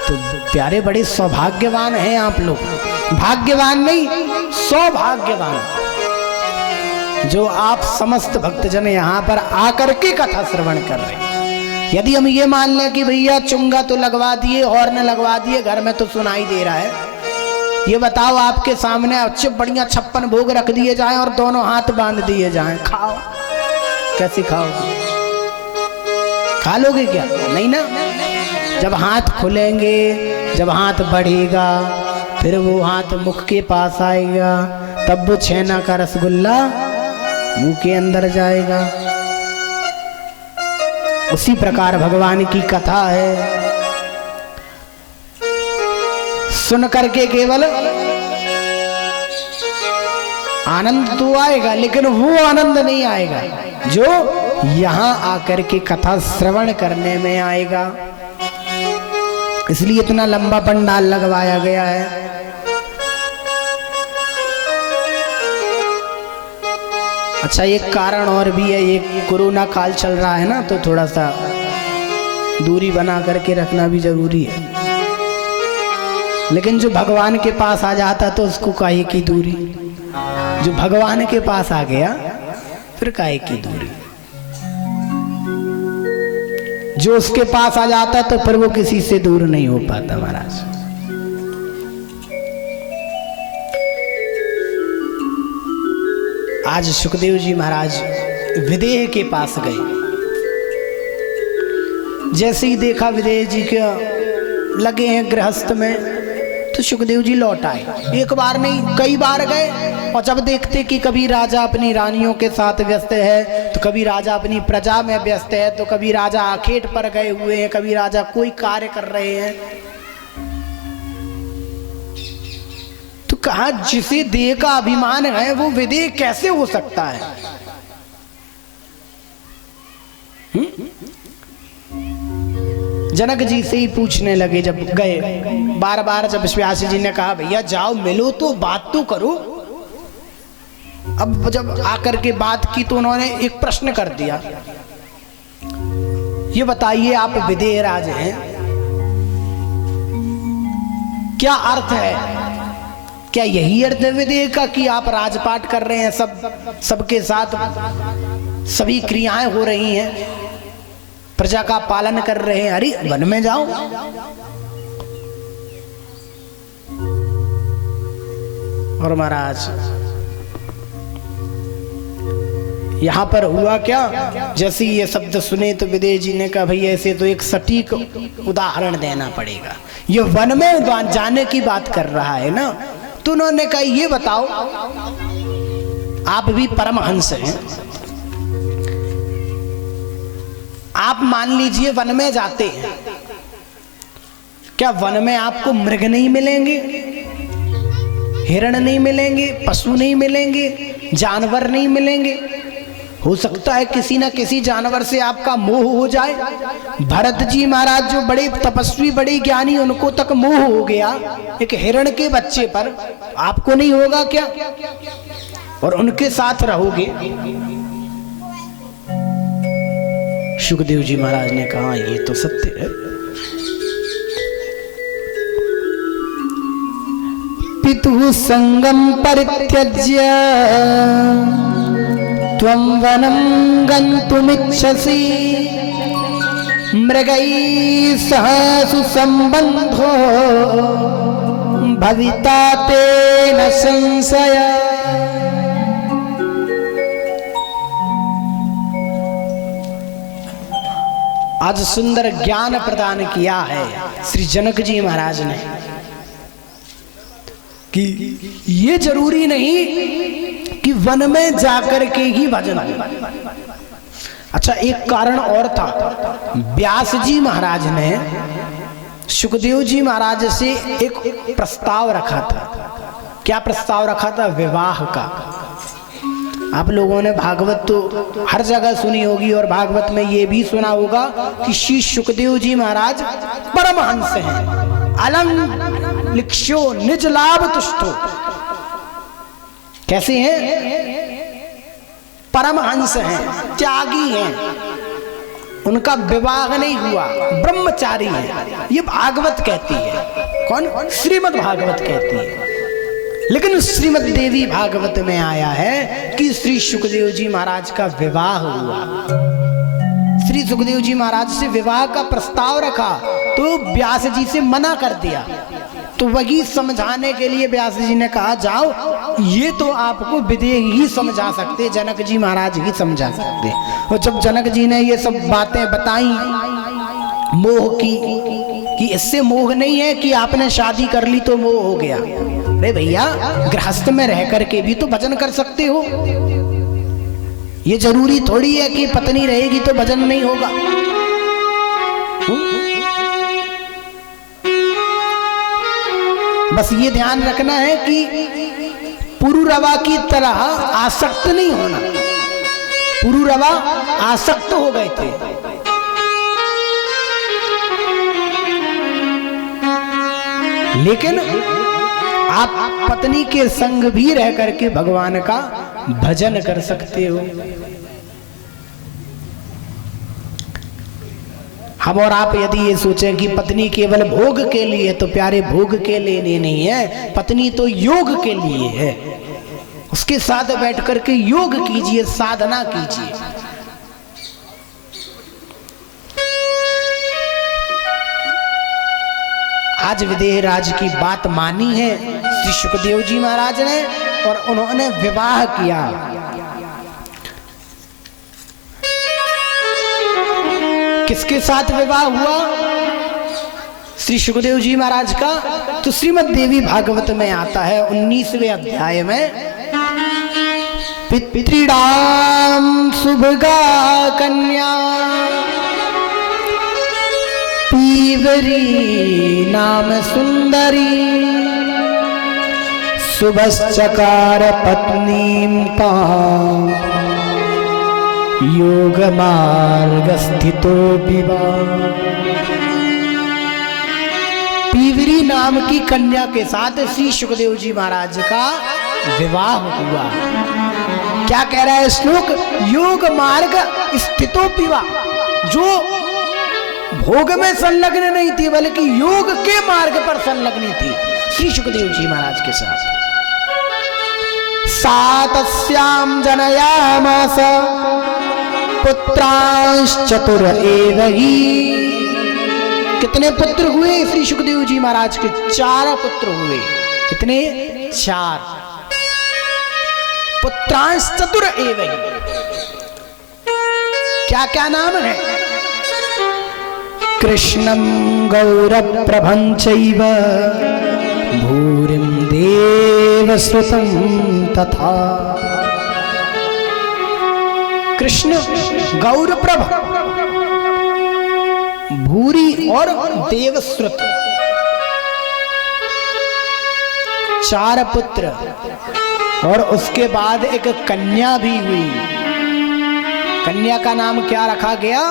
तो प्यारे बड़े सौभाग्यवान हैं आप लोग, भाग्यवान नहीं सौभाग्यवान, जो आप समस्त भक्तजन यहाँ पर आकर के कथा श्रवण कर रहे हैं। यदि हम ये मान लें कि भैया चुंगा तो लगवा दिए, हॉर्न लगवा दिए, घर में तो सुनाई दे रहा है, ये बताओ आपके सामने अच्छे बढ़िया 56 भोग रख दिए जाएं और दोनों हाथ बांध दिए जाएं, खाओ, कैसे खाओगे? खा लोगे क्या? नहीं ना। जब हाथ खुलेंगे, जब हाथ बढ़ेगा, फिर वो हाथ मुख के पास आएगा, तब वो छेना का रसगुल्ला मुंह के अंदर जाएगा। उसी प्रकार भगवान की कथा है, सुन करके केवल आनंद तो आएगा, लेकिन वो आनंद नहीं आएगा जो यहां आकर के कथा श्रवण करने में आएगा। इसलिए इतना लंबा पंडाल लगवाया गया है। अच्छा एक कारण और भी है, ये कोरोना काल चल रहा है ना, तो थोड़ा सा दूरी बना करके रखना भी जरूरी है। लेकिन जो भगवान के पास आ जाता तो उसको काहे की दूरी, जो भगवान के पास आ गया फिर काहे की दूरी। जो उसके पास आ जाता तो फिर वो किसी से दूर नहीं हो पाता महाराज। आज सुखदेव जी महाराज विदेह के पास गए। जैसे ही देखा विदेह जी के लगे हैं गृहस्थ में, तो सुखदेव जी लौट आए। एक बार नहीं कई बार गए, और जब देखते कि कभी राजा अपनी रानियों के साथ व्यस्त है, तो कभी राजा अपनी प्रजा में व्यस्त है, तो कभी राजा आखेट पर गए हुए हैं, कभी राजा कोई कार्य कर रहे हैं। तो कहा जिसे देह का अभिमान है वो विदेह कैसे हो सकता है? जनक जी से ही पूछने लगे जब गए। बार बार जब व्यास जी ने कहा भैया जाओ मिलो तो बात तो करो। अब जब आकर के बात की तो उन्होंने एक प्रश्न कर दिया ये बताइए, आप विदेह राज हैं, क्या अर्थ है? क्या यही अर्थ है विदेह का कि आप राजपाट कर रहे हैं, सबके साथ सभी क्रियाएं हो रही हैं, प्रजा का पालन कर रहे हैं? अरे वन में जाओ। और महाराज यहां पर हुआ क्या, जैसे ये शब्द सुने तो विदेह जी ने कहा भाई ऐसे तो एक सटीक उदाहरण देना पड़ेगा, ये वन में जाने की बात कर रहा है ना। तो उन्होंने कहा ये बताओ, आप भी परमहंस हैं, आप मान लीजिए वन में जाते हैं, क्या वन में आपको मृग नहीं मिलेंगे, हिरण नहीं मिलेंगे, पशु नहीं मिलेंगे, जानवर नहीं मिलेंगे? हो सकता है किसी ना किसी जानवर से आपका मोह हो जाए। भरत जी महाराज जो बड़े तपस्वी, बड़े ज्ञानी, उनको तक मोह हो गया एक हिरण के बच्चे पर, आपको नहीं होगा क्या? और उनके साथ रहोगे? सुखदेव जी महाराज ने कहा ये तो सत्य है। पितुः संगम परित्यज्य त्वं वनं गन्तुमिच्छसि, मृगैः सह सुसम्बन्धो भविता तेन संशय। आज सुंदर ज्ञान प्रदान किया है श्री जनक जी महाराज ने कि ये जरूरी नहीं कि वन में जाकर के ही भजन हो। अच्छा, एक कारण और था। व्यास जी महाराज ने सुखदेव जी महाराज से एक प्रस्ताव रखा था। क्या प्रस्ताव रखा था? विवाह का। आप लोगों ने भागवत तो हर जगह सुनी होगी, और भागवत में ये भी सुना होगा कि श्री सुखदेव जी महाराज परमहंस हैं, अलंग लिक्षो निज लाभ तुष्टो। कैसे हैं? परमहंस हैं, त्यागी हैं, उनका विवाह नहीं हुआ, ब्रह्मचारी है। ये भागवत कहती है। कौन? श्रीमद् भागवत कहती है। लेकिन श्रीमद् देवी भागवत में आया है कि श्री सुखदेव जी महाराज का विवाह हुआ। श्री सुखदेव जी महाराज से विवाह का प्रस्ताव रखा तो व्यास जी से मना कर दिया। तो वही समझाने के लिए व्यास जी ने कहा जाओ, ये तो आपको विदेह ही समझा सकते, जनक जी महाराज ही समझा सकते। और जब जनक जी ने ये सब बातें बताई मोह की, कि इससे मोह नहीं है कि आपने शादी कर ली तो मोह हो गया। अरे भैया, गृहस्थ में रह करके भी तो भजन कर सकते हो। ये जरूरी थोड़ी है कि पत्नी रहेगी तो भजन नहीं होगा। बस ये ध्यान रखना है कि पुरुरवा की तरह आसक्त नहीं होना। पुरुरवा आसक्त हो गए थे, लेकिन आप पत्नी के संग भी रह करके भगवान का भजन कर सकते हो। हम और आप यदि ये सोचें कि पत्नी केवल भोग के लिए, तो प्यारे भोग के लिए नहीं है, पत्नी तो योग के लिए है। उसके साथ बैठ करके योग कीजिए, साधना कीजिए। आज विदेह राज की बात मानी है श्री सुखदेव जी महाराज ने, और उन्होंने विवाह किया। किसके साथ विवाह हुआ श्री सुखदेव जी महाराज का? तो श्रीमद् देवी भागवत में आता है 19वें अध्याय में, पितृणाम शुभगा कन्या पीवरी नाम सुंदरी, शुभश्चकार पत्नीं तां योग मार्ग स्थितो विवाह। पीवरी नाम की कन्या के साथ श्री सुखदेव जी महाराज का विवाह हुआ। क्या कह रहा है श्लोक? योग मार्ग स्थितो विवाह। जो भोग में संलग्न नहीं थी, बल्कि योग के मार्ग पर संलग्न थी श्री सुखदेव जी महाराज के साथ। सातस्याम जनयामास पुत्रांश्चतुर एव हि। कितने पुत्र हुए श्री सुखदेव जी महाराज के? 4 पुत्र हुए। कितने? 4 पुत्रांश्चतुर एव हि। क्या क्या नाम है? कृष्णं गौरप्रभं चैव भूरिं देवसुतं तथा। कृष्ण गौरप्रभ, भूरी और देवश्रुत, 4 पुत्र, और उसके बाद एक कन्या भी हुई। कन्या का नाम क्या रखा गया?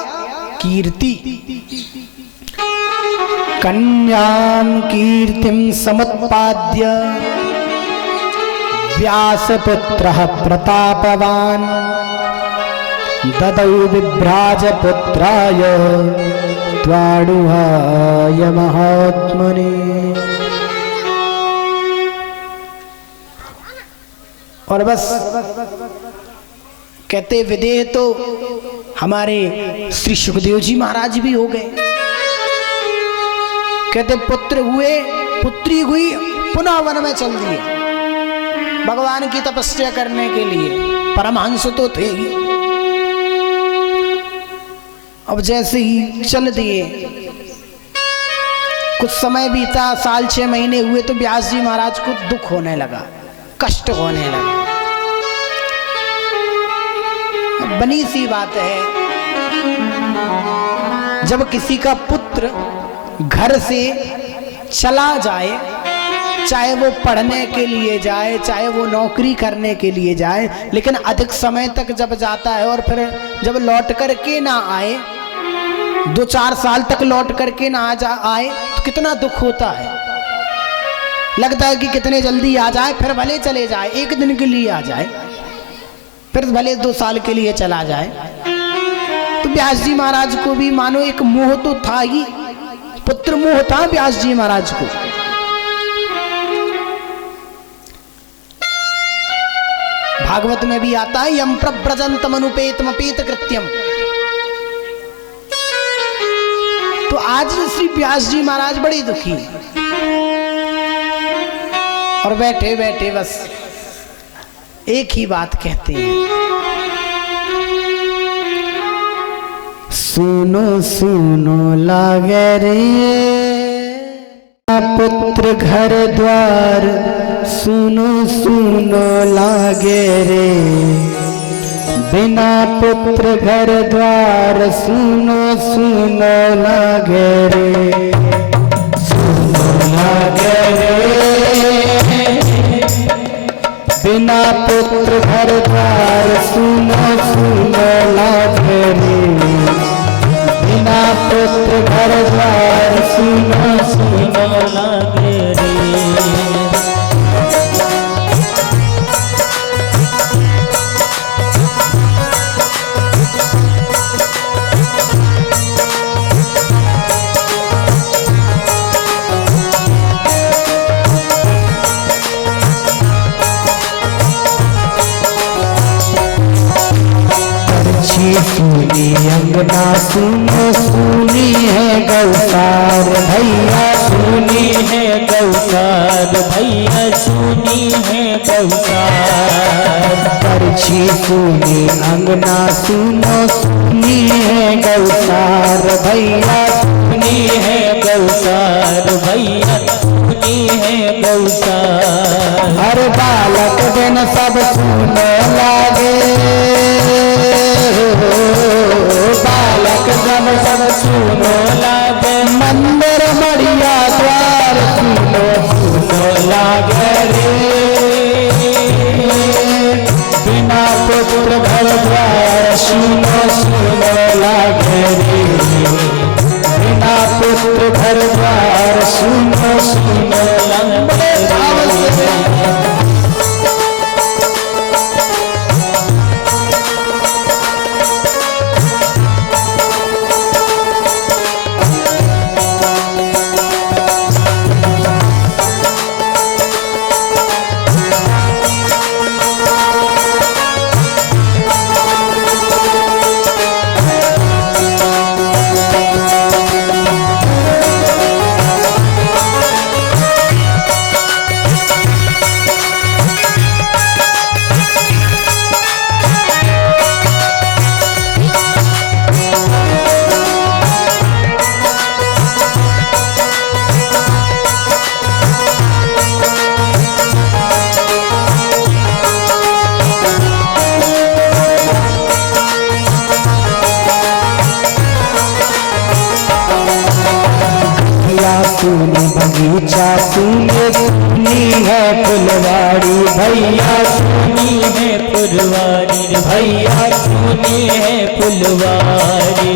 कीर्ति। कन्यां कीर्तिं समुत्पाद्य व्यासपुत्रः प्रतापवान् ददौ विभ्राजपुत्राय त्वाडुहाय महात्मने। और बस कहते विदेह तो हमारे श्री सुखदेव जी महाराज भी हो गए। कहते पुत्र हुए, पुत्री हुई, पुनः वन में चल दिए भगवान की तपस्या करने के लिए। परमहंस तो थे ही। अब जैसे ही चल दिए, कुछ समय बीता, साल 6 महीने हुए, तो व्यास जी महाराज को दुख होने लगा, कष्ट होने लगा। बनी सी बात है, जब किसी का पुत्र घर से चला जाए, चाहे वो पढ़ने के लिए जाए, चाहे वो नौकरी करने के लिए जाए, लेकिन अधिक समय तक जब जाता है और फिर जब लौट करके ना आए, 2-4 साल तक लौट करके ना आए, तो कितना दुख होता है। लगता है कि कितने जल्दी आ जाए, फिर भले चले जाए, 1 दिन के लिए आ जाए, फिर भले 2 साल के लिए चला जाए। तो व्यास जी महाराज को भी मानो एक मोह तो था ही, पुत्र मोह था व्यास जी महाराज को। भागवत में भी आता है, यम प्रव्रजंतम अनुपेतम अपेत कृत्यम। तो आज श्री व्यास जी महाराज बड़े दुखी, और बैठे बैठे बस एक ही बात कहते हैं, सुनो सुनो लागे रे पुत्र घर द्वार, सुनो सुनो लागे रे बिना पुत्र घर द्वार, सुनो सुनो लागे रे, सुनो लागे रे बिना पुत्र घर द्वार, सुनो सुनो लागे रे बिना पुत्र घर द्वार, सुनो सुनो लागे रे। सुनी अंगना सुनो, सुनी है गौसार भैया, सुनी है गौसार भैया, सुनी है गौसार। परछी सुनी अंगना सुनो, सुनी है गौसार भैया, सुनी है गौसार भैया, सुनी है गौसार। हर बालक दिन सब सुनो लागे, बालक जब सब सुनो लागे, मंदिर बढ़िया द्वार, सुनो सुनो लागे रे बिना पुत्र घर द्वार, सुनो सुनो लागे रे बिना पुत्र घर द्वार, सुनो सुनो लागे रे। भैया सुनी है फुलवारी रे भैया सुनी है फुलवारी।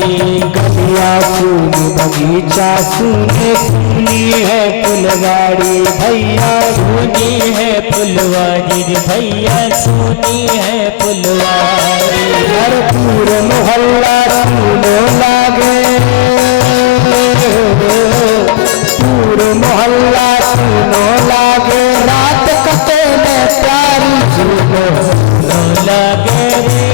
गलिया सुनी बगीचा सुने सुनी है फुलवारी भैया सुनी है फुलवारी रे भैया सुनी है फुलवारी। भरपूर मोहल्ला सुनो लागे पूर मोहल्ला सुनो लागे रात कटे में प्यारी सुनो लगे रे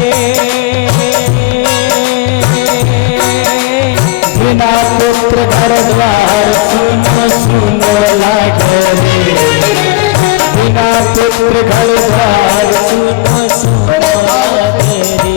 बिना पुत्र घर द्वार सुनो सुनो लागे रे बिना पुत्र घर द्वार सुनो सुनो लागे रे।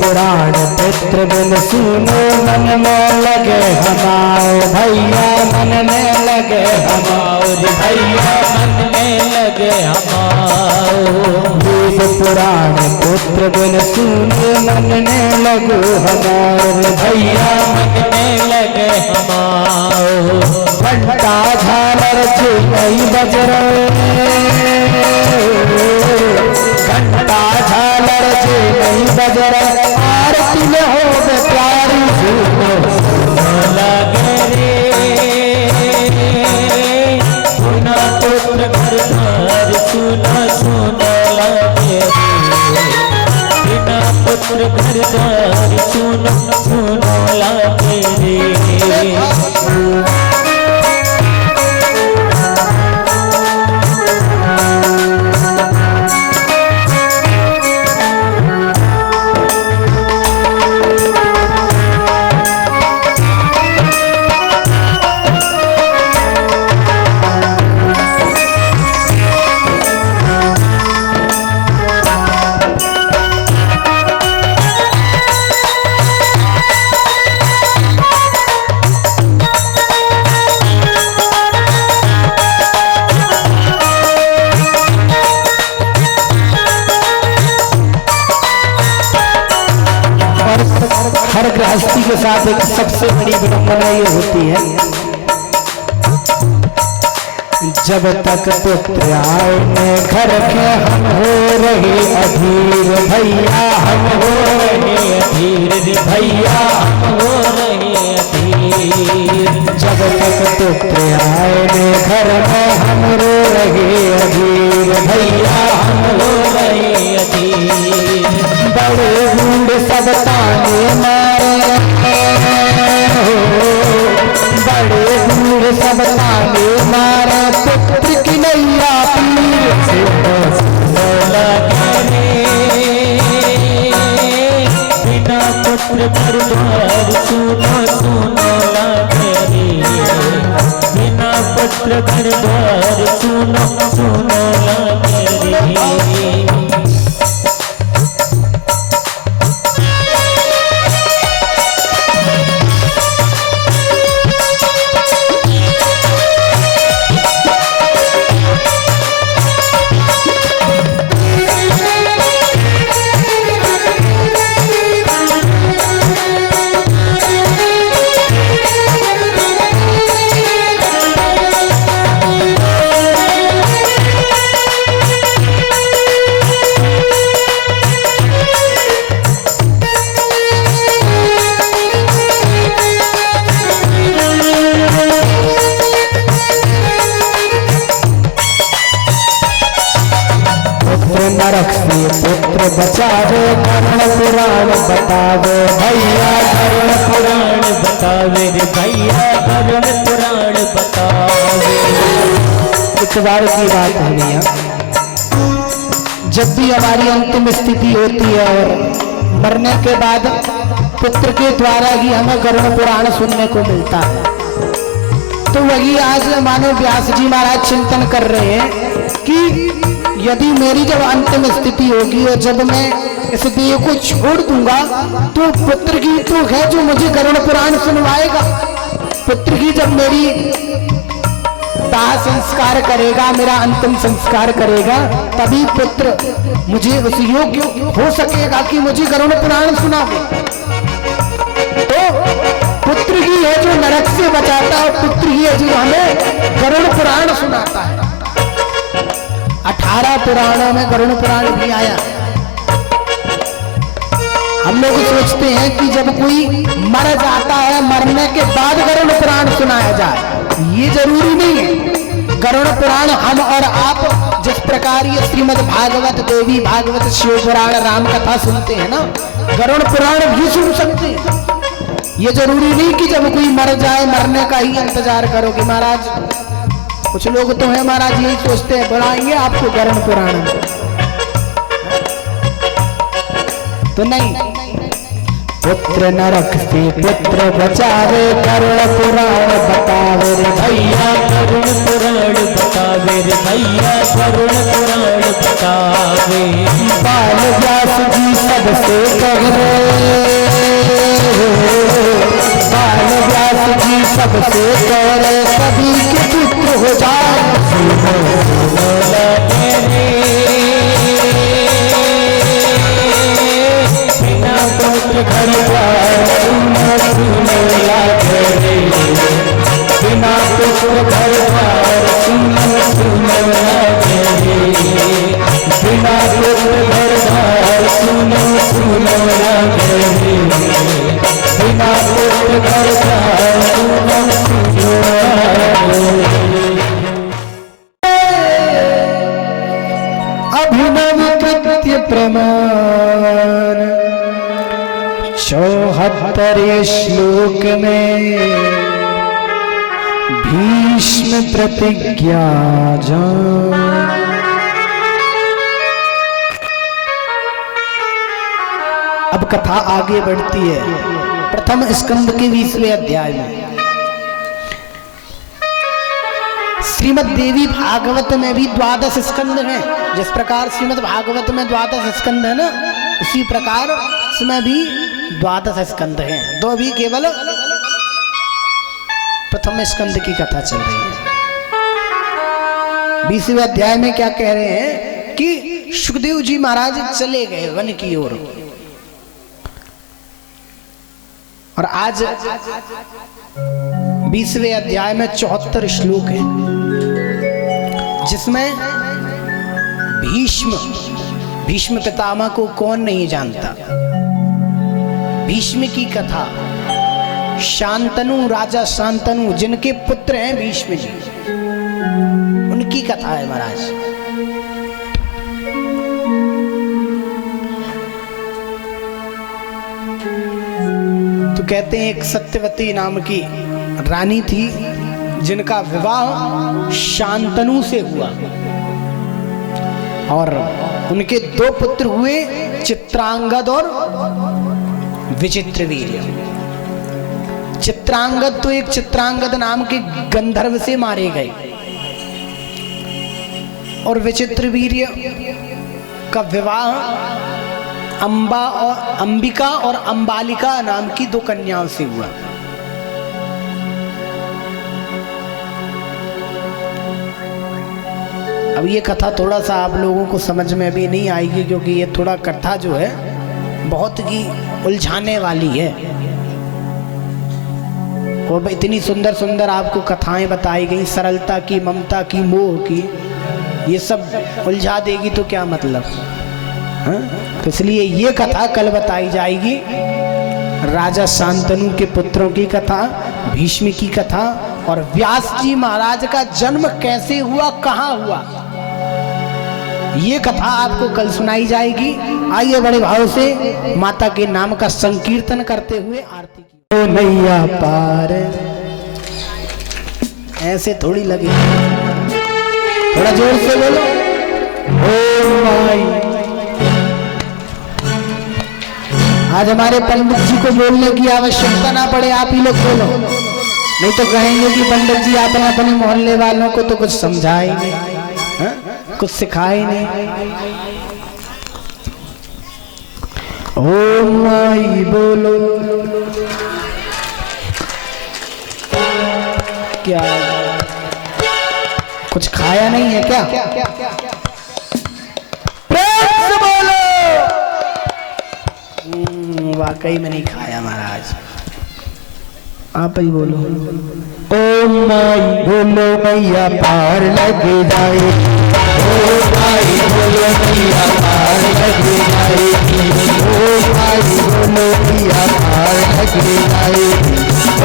पुराण पुत्र बिन सुनो मन में लगे हमाओ भैया मन में लगे हमाओ भैया मन में लगे हमाओ। वेद पुराण पुत्र बिन सुनो मन में लगो हमार भैया मन में लगे हमाओ। घंटा झालर चिड़ई बज घंटा झालर चिड़ई बज आरती में हो प्यारी सुनो लगे रे सुना पुत्र घर द्वार सुना सुना लगे रे बिना पुत्र घर द्वार सुना सुना लगे रे। हर गृहस्थी के साथ एक सबसे बड़ी विडंबना ये होती है, जब तक पुत्र आए में घर के हम हो रहे अधीर भैया हम हो रहे अधीर भैया हम हो रहे अधीर। जब तक पुत्र आए में घर में हम रो रहे अधीर भैया हम हो रहे अधीर। बड़े बूढ़ सब ताने मारे बड़े बूढ़ सब ताने मारे पुत्र की नैया पीर सुनो लगे रे बिना पुत्र घर द्वार सुनो सुनो लगे रे बिना पुत्र घर द्वार सुनो सुनो लगे रे। नरक से पुत्र बचावे धर्म पुराण बतावे भैया धर्म पुराण बतावे रे भैया धर्म पुराण बतावे। इतवार की बात है भैया, जब भी हमारी अंतिम स्थिति होती है और मरने के बाद पुत्र के द्वारा ही हमें गरुड़ पुराण सुनने को मिलता है, तो वही आज मानो व्यास जी महाराज चिंतन कर रहे हैं कि यदि मेरी जब अंतिम स्थिति होगी और जब मैं इस देह को छोड़ दूंगा तो पुत्र की तो है जो मुझे गरुड़ पुराण सुनवाएगा। पुत्र की जब मेरी दाह संस्कार करेगा, मेरा अंतिम संस्कार करेगा, तभी पुत्र मुझे उस योग्य हो सकेगा कि मुझे गरुड़ पुराण सुनावे। तो पुत्र ही है जो नरक से बचाता है, पुत्र ही है जो हमें गरुड़ पुराण सुनाता है। 18 पुराणों में गरुड़ पुराण भी आया। हम लोग सोचते हैं कि जब कोई मर जाता है, मरने के बाद गरुड़ पुराण सुनाया जाए, ये जरूरी नहीं है। गरुड़ पुराण हम और आप जिस प्रकार ये श्रीमद् भागवत, देवी भागवत, शिव पुराण, राम कथा सुनते हैं ना, गरुड़ पुराण भी सुन सकते हैं। ये जरूरी नहीं कि जब कोई मर जाए मरने का ही इंतजार करो कि महाराज, कुछ लोग तो है महाराज यही सोचते हैं बुलाएंगे आपको गरुड़ पुराण, तो नहीं। पुत्र नरक से पुत्र बचावे, गरुड़ पुराण बतावे रे भैया गरुड़ पुराण बतावे रे भैया गरुड़ पुराण बतावे। बाल व्यास जी सबसे कह रहे, बाल व्यास जी सबसे कह रहे, सभी के पुत्र हो जाए। बिना पुत्र घर द्वार सुनो सुनो लागे रे, बिना पुत्र घर द्वार सुनो सुनो लागे रे, बिना पुत्र घर द्वार सुनो सुनो लागे रे, बिना पुत्र घर द्वार सुनो सुनो लागे रे। अभिनव कृत्य प्रमाण 74 श्लोक में भीष्म प्रतिज्ञा जान। अब कथा आगे बढ़ती है प्रथम स्कंद के 20वें अध्याय में। श्रीमद् देवी भागवत में भी 12 स्कंद हैं। जिस प्रकार श्रीमद् भागवत में 12 स्कंद है ना, उसी प्रकार इसमें भी 12 स्कंद हैं। दो भी केवल प्रथम स्कंद की कथा चल रही है। 20वें अध्याय में क्या कह रहे हैं कि सुखदेव जी महाराज चले गए वन की ओर, और आज 20वें अध्याय में 74 श्लोक है, जिसमें भीष्म पितामह को कौन नहीं जानता। भीष्म की कथा, शांतनु, राजा शांतनु जिनके पुत्र हैं भीष्म जी, उनकी कथा है महाराज। तो कहते हैं एक सत्यवती नाम की रानी थी, जिनका विवाह शांतनु से हुआ, और उनके 2 पुत्र हुए, चित्रांगद और विचित्रवीर्य। चित्रांगद तो एक चित्रांगद नाम के गंधर्व से मारे गए, और विचित्रवीर्य का विवाह अंबिका और अंबालिका नाम की 2 कन्याओं से हुआ। अब ये कथा थोड़ा सा आप लोगों को समझ में अभी नहीं आएगी, क्योंकि ये थोड़ा कथा जो है बहुत ही उलझाने वाली है। और इतनी सुंदर सुंदर आपको कथाएं बताई गई, सरलता की, ममता की, मोह की, ये सब उलझा देगी तो क्या मतलब, हाँ? तो इसलिए ये कथा कल बताई जाएगी। राजा शांतनु के पुत्रों की कथा, भीष्म की कथा, और व्यास जी महाराज का जन्म कैसे हुआ, कहाँ हुआ, ये कथा आपको कल सुनाई जाएगी। आइए बड़े भाव से माता के नाम का संकीर्तन करते हुए आरती की। ओ नैया पार, ऐसे थोड़ी लगे, थोड़ा जोर से बोलो। ओम माई। आज हमारे पंडित जी को बोलने की आवश्यकता ना पड़े, आप ही लोग बोलो, नहीं तो कहेंगे कि पंडित जी आपने अपने मोहल्ले वालों को तो कुछ समझा ही नहीं, कुछ सिखाया ही नहीं। ओम माई बोलो। क्या कुछ खाया नहीं है क्या? प्रेम से बोलो। वाकई में नहीं खाया महाराज, आप ही बोलो। ओम माई बोलो मैया पार लग जाए, ओम माई बोलो मैया पार लग जाए, ओम माई बोलो मैया पार लग जाए,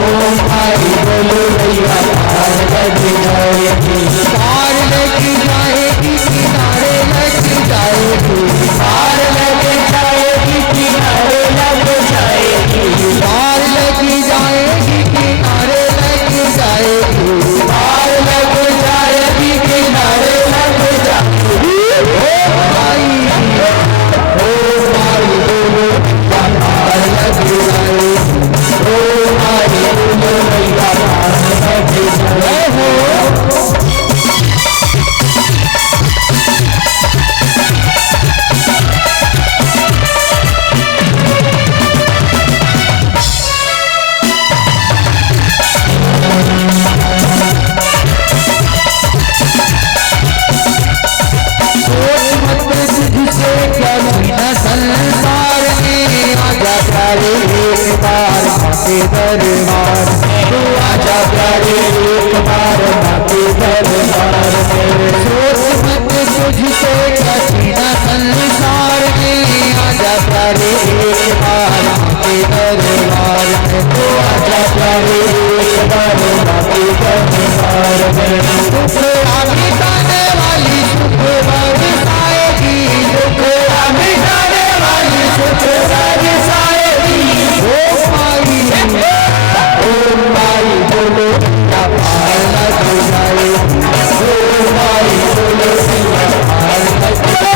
ओम माई बोलो मैया पार लग जाएगी, पार लग जाएगी किनारे लग जाएगी, पार लग जाएगी किनारे लग जाएगी, पार लग जाएगी किनारे लग जाएगी, पार लग जाएगी किनारे लग जाएगी। ओ भाई बोलो पार लग जाएगी, ओ भाई बोलो मैया पार लग जाएगी। संसार में आजा प्यारे एक बार माते दरबार, तू आजा प्यारे एक बार माते दरबार में, सोच मत तुझसे कठिन संसार में आजा प्यारे एक बार माते दरबार में, तू आजा प्यारे एक बार माते दरबार में, दुख मिटाने वाली सुख बरसाएगी, दुख मिटाने वाली सुख बरसाएगी। ओम माई बोलो क्या पार लग जाए, ओम माई बोलो क्या पार लग जाए,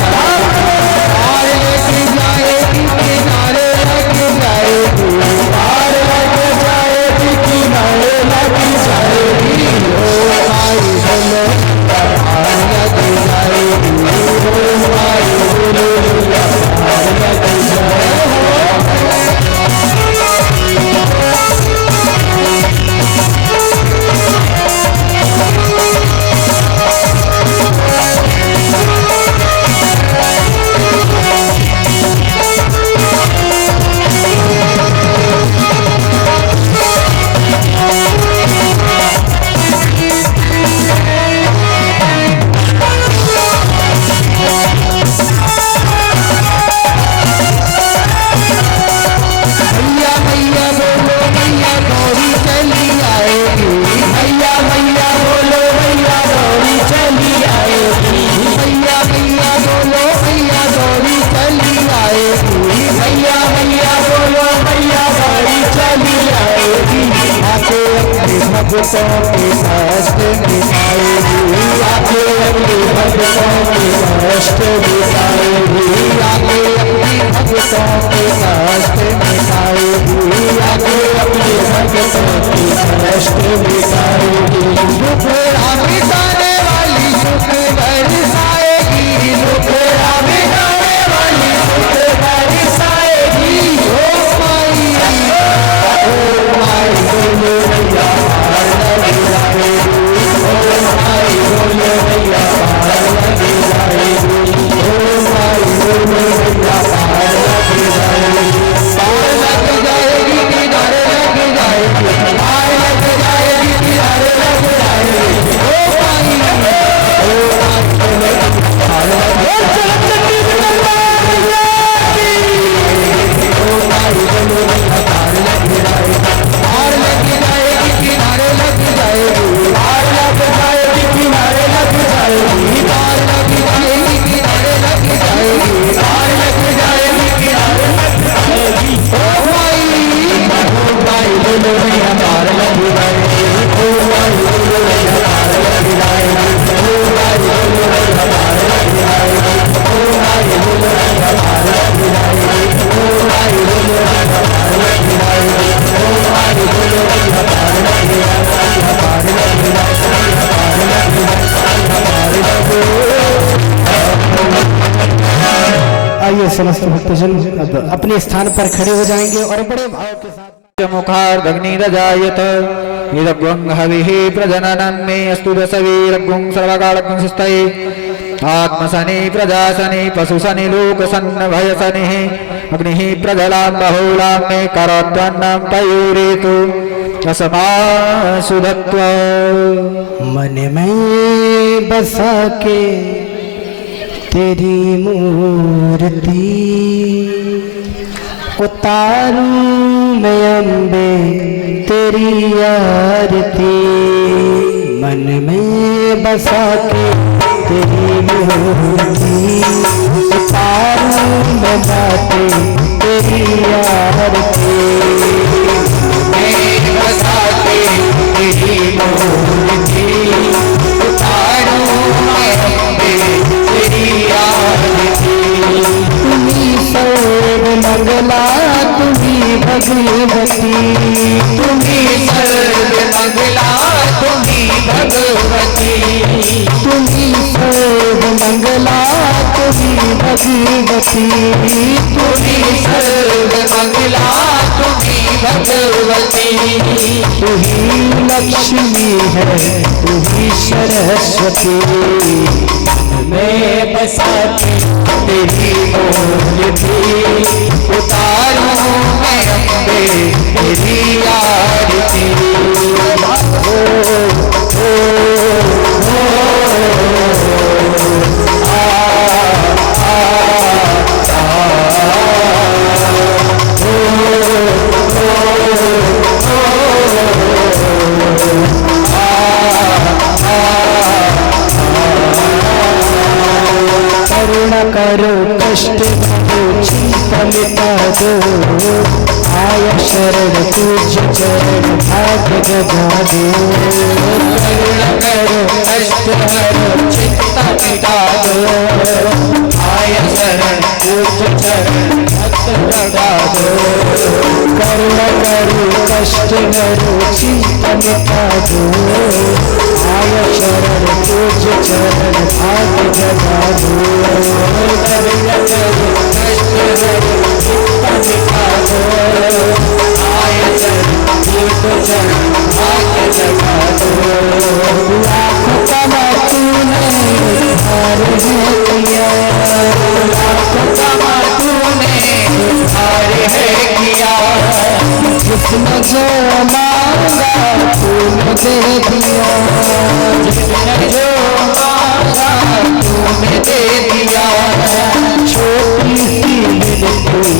पार लग जाएगी किनारे लग जाएगी, पार लग जाएगी किनारे लग जाएगी। ओम माई बोलो क्या पार लग जाएगी, ओम माई बोलो क्या पार लग जाएगी। भक्तों के कष्ट मिटाएगी, आके अपने भक्तों के कष्ट मिटाएगी, आके अपने भक्तों के कष्ट मिटाएगी, आके अपने भक्तों के कष्ट मिटाएगी। दुख मिटाने वाली सुख बरसाएगी, दुख मिटाने वाली सुख बरसाएगी। ओ माई बोलो मैया पार लग जाएगी, ओ माई बोलो मैया पार लग जाएगी, ओ माई बोलो मैया पार लग जाएगी, पार लग जाएगी किनारे लग जाएगी, पार लग जाएगी किनारे भक्तजन अब अपने स्थान पर खड़े हो जाएंगे और बड़े भाव के साथ मुखार्दग्निरजायत इदग्वं हविः प्रजननं मे अस्तु दशवीरग्वं सर्वकालग्वं सिस्तये आत्मसनि प्रजासनि पशुसनि लोकसन्नभयसनिः अग्निः प्रजलां बहुलां मे करोत्वन्नं पयूरेतु असमासुदत्वा मन में बसा के तेरी मूर्ति उतारूं मैं अम्बे तेरी आरती मन में बसा के तेरी मूर्ति उतारूं मैं बाटे तेरी आरती मैं बसा के तेरी मूर्ति उतारूं मैं अम्बे तेरी आरती तुम्ही सर्व मंगला तुम्ही भगवती तुम्ही सर्व मंगला तुम्ही भगवती तुम्ही सर्व मंगला तुम्ही भगवती तुम्ही सर्व मंगला तुम्ही भगवती तुम्ही लक्ष्मी है तुम्ही सरस्वती मैं बसा के तेरी मूर्ति उतारूं मैं अम्बे तेरी आरती करो कष्ट दो चिंता मिटा दो आय शरण पूज्य चरण भाग्य जगा दो करुणा करो कष्ट हरो चिंता मिटा दो आय शरण पूज्य चरण भक्त जगा दो करुणा करो कष्ट हरो चिंता मिटा दो आय शरण पूज्य चरण भाग्य जगा दो करुणा करो कष्ट हरो चिंता मिटा दो आय शरण पूज्य चरण भाग्य जगा दो लाख कमा तूने हार है किया लाख कमा तूने हार है किया जिसने जो मांगा तूने दे दिया जिसने जो मांगा तूने दे दिया छोटी सी मिलती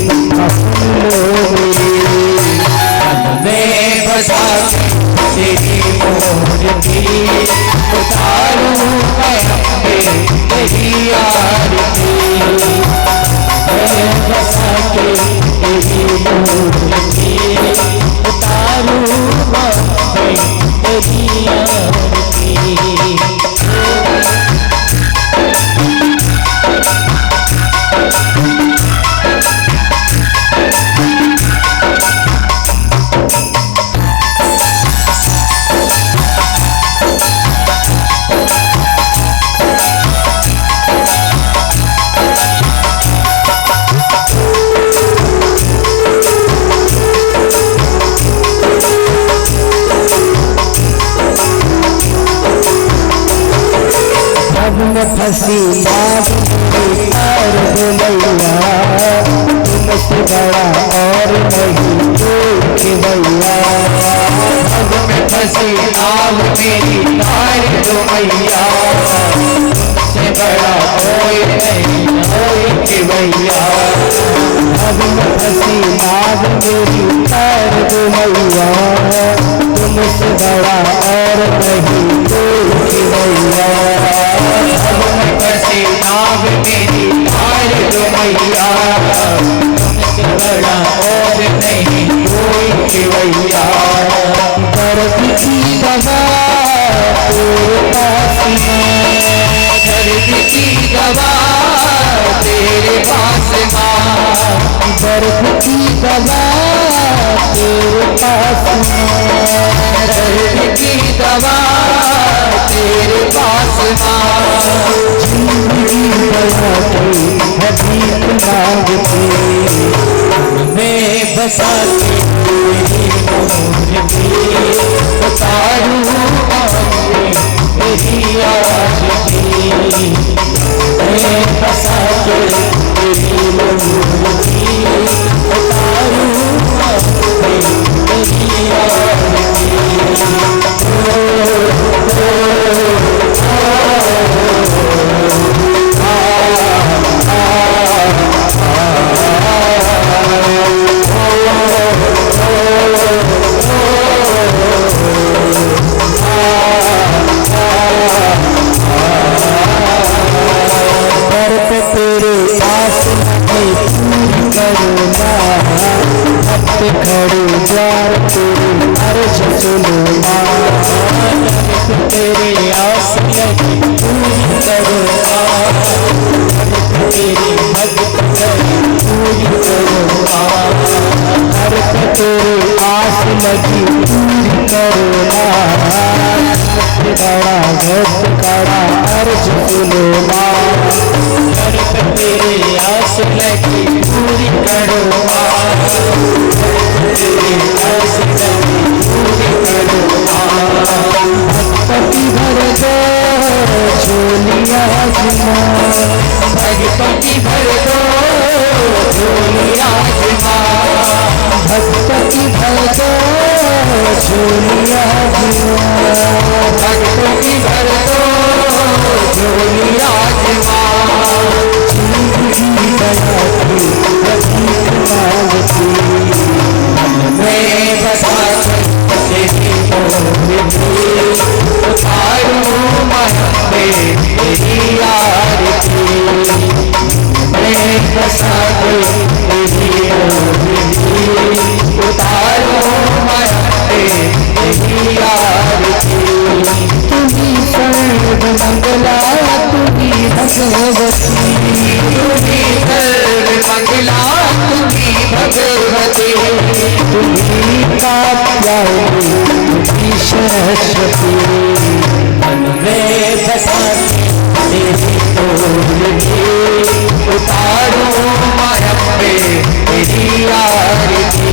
मैं बसा तेरी मूर्ति उतारूं मैं अम्बे तेरी आरती मैं बसा के तेरी मूर्ति उतारूं मैं अम्बे तेरी आरती फंसी बात तार भैया तुमसे बड़ा और नहीं कोई भैया अब में फंसी आव मेरी तार दो भैया तुमसे बड़ा कोई नहीं कोई भैया अब में फंसी आव मेरी तार दो भैया तुमसे बड़ा और नहीं कोई भैया नाव मेरी तार दो मैया तुमसे बड़ा और नहीं कोई भैया दर्द की दवा तेरे पास दर्द की दवा तेरे पास दर्द की दवा तेरे पास दर्द की दवा तेरे पास जिंदगी बना के हबीब मांगते बसा के तेरी मूर्ति उतारूं तेरी आशिकी मैं बसा के तेरी मूर्ति उतारूं तेरी आशिकी खड़े द्वार तेरे अर्ज सुनो तेरे आस लगी पूरी करो तेरी भक्त पूरी करो तेरे आस लगी पूरी करो बड़ा भक्त कड़ा अर्ज सुनो तेरे आस लगी पूरी करो भक्ति भर दो झोलिया भक्ति भर दो झोलिया भक्ति भर दो झोलिया भक्ति भर दो झोलिया मैं बसा तेरी मूर्ति उतारूं तेरी आरती मैं बसा तेरी मूर्ति उतारूं तेरी आरती तुम्ही सर्व मंगला तुम्ही भगवती तुम्ही सर्व मंगला तुम्ही भगवती तुम्ही कात्यायनी तुम्ही सरस्वती मन में बसा तेरी मूर्ति उतारूं माया पे तेरी आरती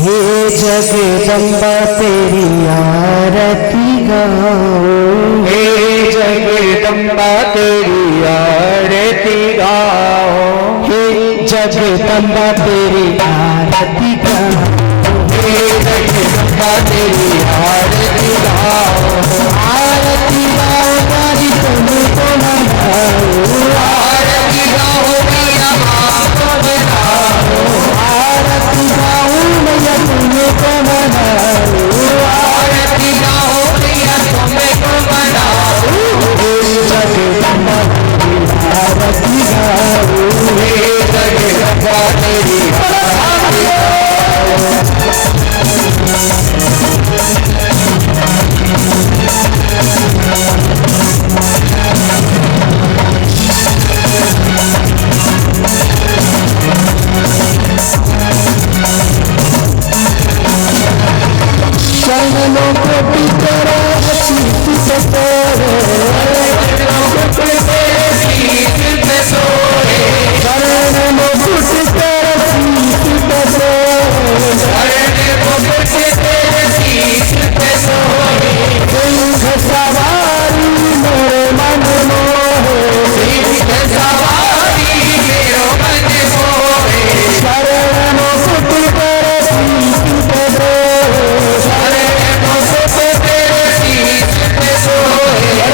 हे जगदम्बा तेरी आरती गाओ हे जगदम्बा तेरी आरती गाओ हे जगदम्बा तेरी आरती गाओ हे जगदम्बा तेरी आरती गाओ आरती गाओ गारी तुमको मनाओ आरती गाओ मैया को मनाओ आरती गाओ मैया तुमको मनाओ आरती गाओ मैया तुमको मनाओ जगदम्बा आरती गाओ हे जगदम्बा तेरी आरती चरणों को बिकरो शीत पे सोए चरणों को बिकरो शीत पे सोए चरणों को बिकरो शीत पे सोए चरणों को बिकरो शीत पे सोए सिंह सवारी मेरे मन मोहे सिंह सवारी मेरे मन मोहे चरणों को बिकरो शीत पे सोए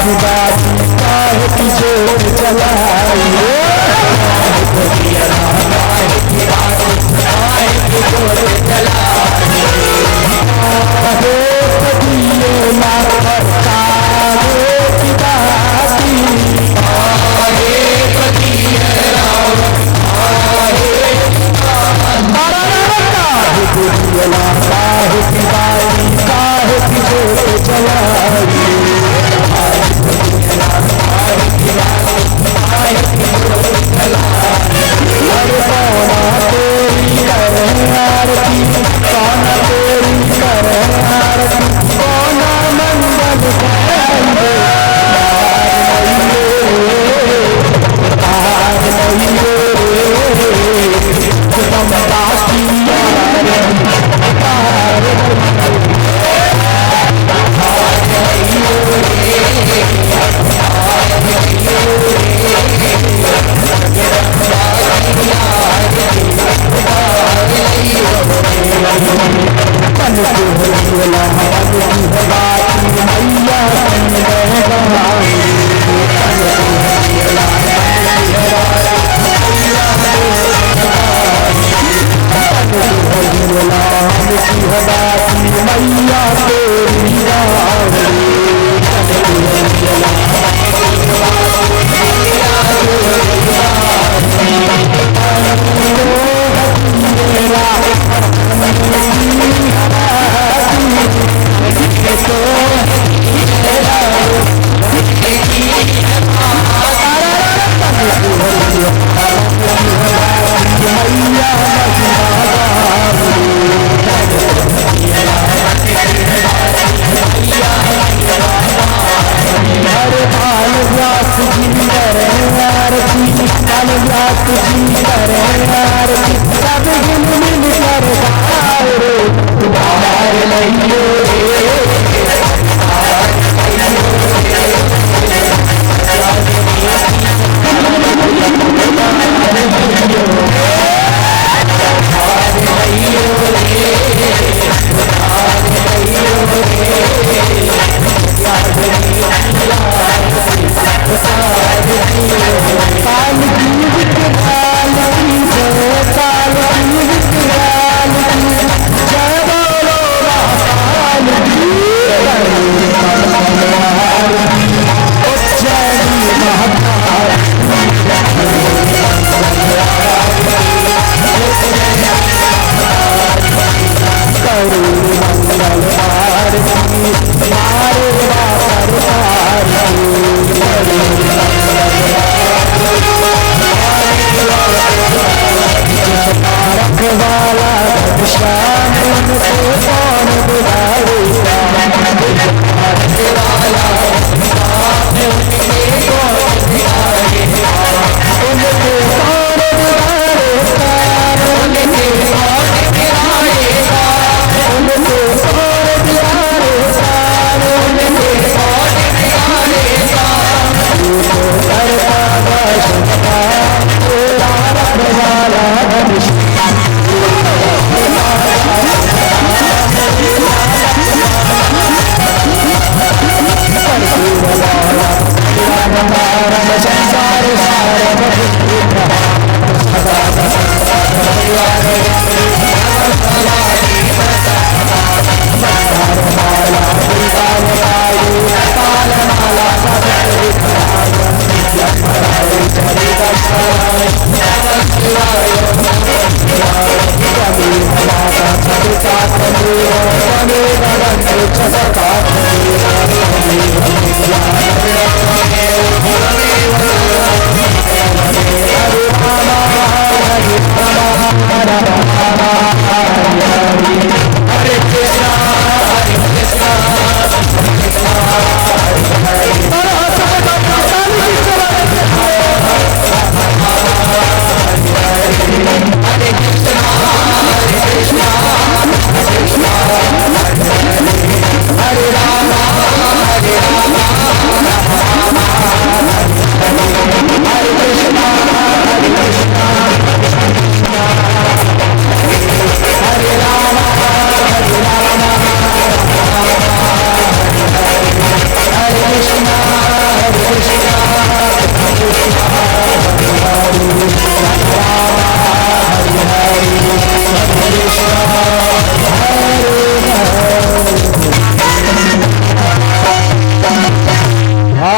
बाजी बाजी काहे की जोर चलाई काहे कदिए मार काहे की बाती काहे की बाती काहे की जोर चलाई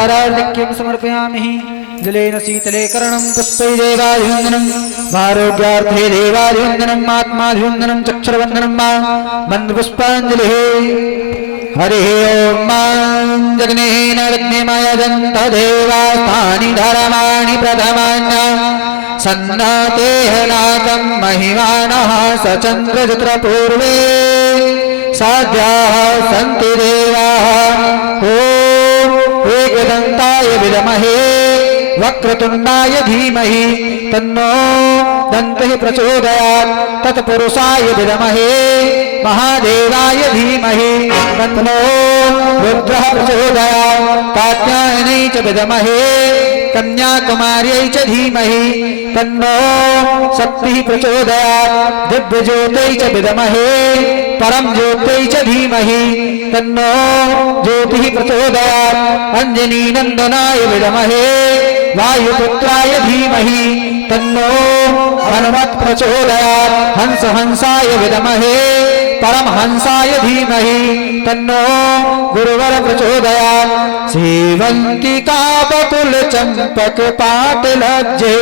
उपचारार्घ्यं समर्पयामि जलेन शीतले करणं पुष्पै देवाभिवन्दनं आरोग्यार्थे देवाभिवन्दनम् आत्माभिवन्दनं चक्षुर्वन्दनं वा मन्दपुष्पाञ्जलिः हरिः ओं जग्नेन लग्नेमयजन्त देवास्तानि धर्माणि प्रथमान्य सन्नातेह नाकं महिमानः सचन्द्रचित्रपूर्वे साध्याः सन्ति देवाः ॐ एकदन्ताय विद्महे वक्रतुण्डाय धीमहि तन्नो दन्तः प्रचोदयात् तत्पुरुषाय विद्महे महादेवाय धीमहि तन्नो रुद्रः प्रचोदयात् कात्यायनै च विद्महे कन्याकुमार्यै च धीमहि तन्नो शक्तिः प्रचोदयात् दिव्यज्योत्यै च विद्महे परम ज्योत्यै च धीमहि तन्नो ज्योतिः प्रचोदयात् अंजनी नंदनाय विद्महे वायुपुत्राय धीमहि तन्नो हनुमत् प्रचोदयात् हंस हंसाय विद्महे परमहंसाय धीमहि तन्नो गुरुवर प्रचोदयात् सेवन्तिका बकुल चंपक पाटलज्जे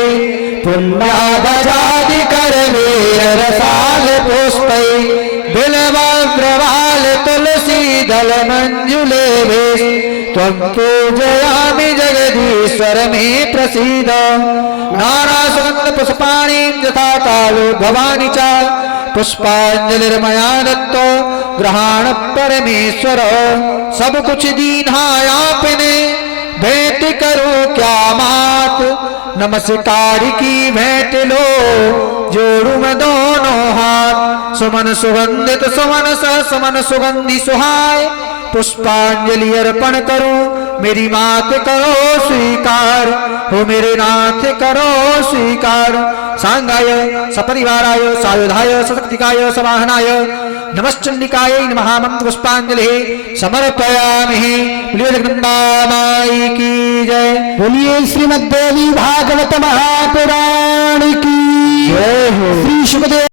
पुण्याभजादि करवे रसाल पुष्पै बिल्वाग्रवाल तुलसी दल मंजुले त्वं पूजयामि जगदीश्वर मे प्रसीद नाना सुगंध पुष्पाणि यथा कालो भवानि च पुष्पांजलिर्मया दत्त ग्रहण परमेश्वर सब कुछ दीन्हा आपने भेंट करो क्या मात नमस्कार की भेंट लो जोड़ू मैं दोनों हाथ सुमन सुगंधित सुमन सह सुमन सुगंधि सुहाय पुष्पांजलि अर्पण करो मेरी मात करो स्वीकार हो मेरे नाथ करो स्वीकार सांगाय सपरिवाराय सायुधाय सशक्तिकाय सवाहनाय नमश्चंडिकाय नमः मंत्र पुष्पांजलि समर्पयामि। बोलिए जगदम्बा माई की जय। बोलिए श्रीमद्देवी भागवत महापुराण की जय हो। श्री शुभदेव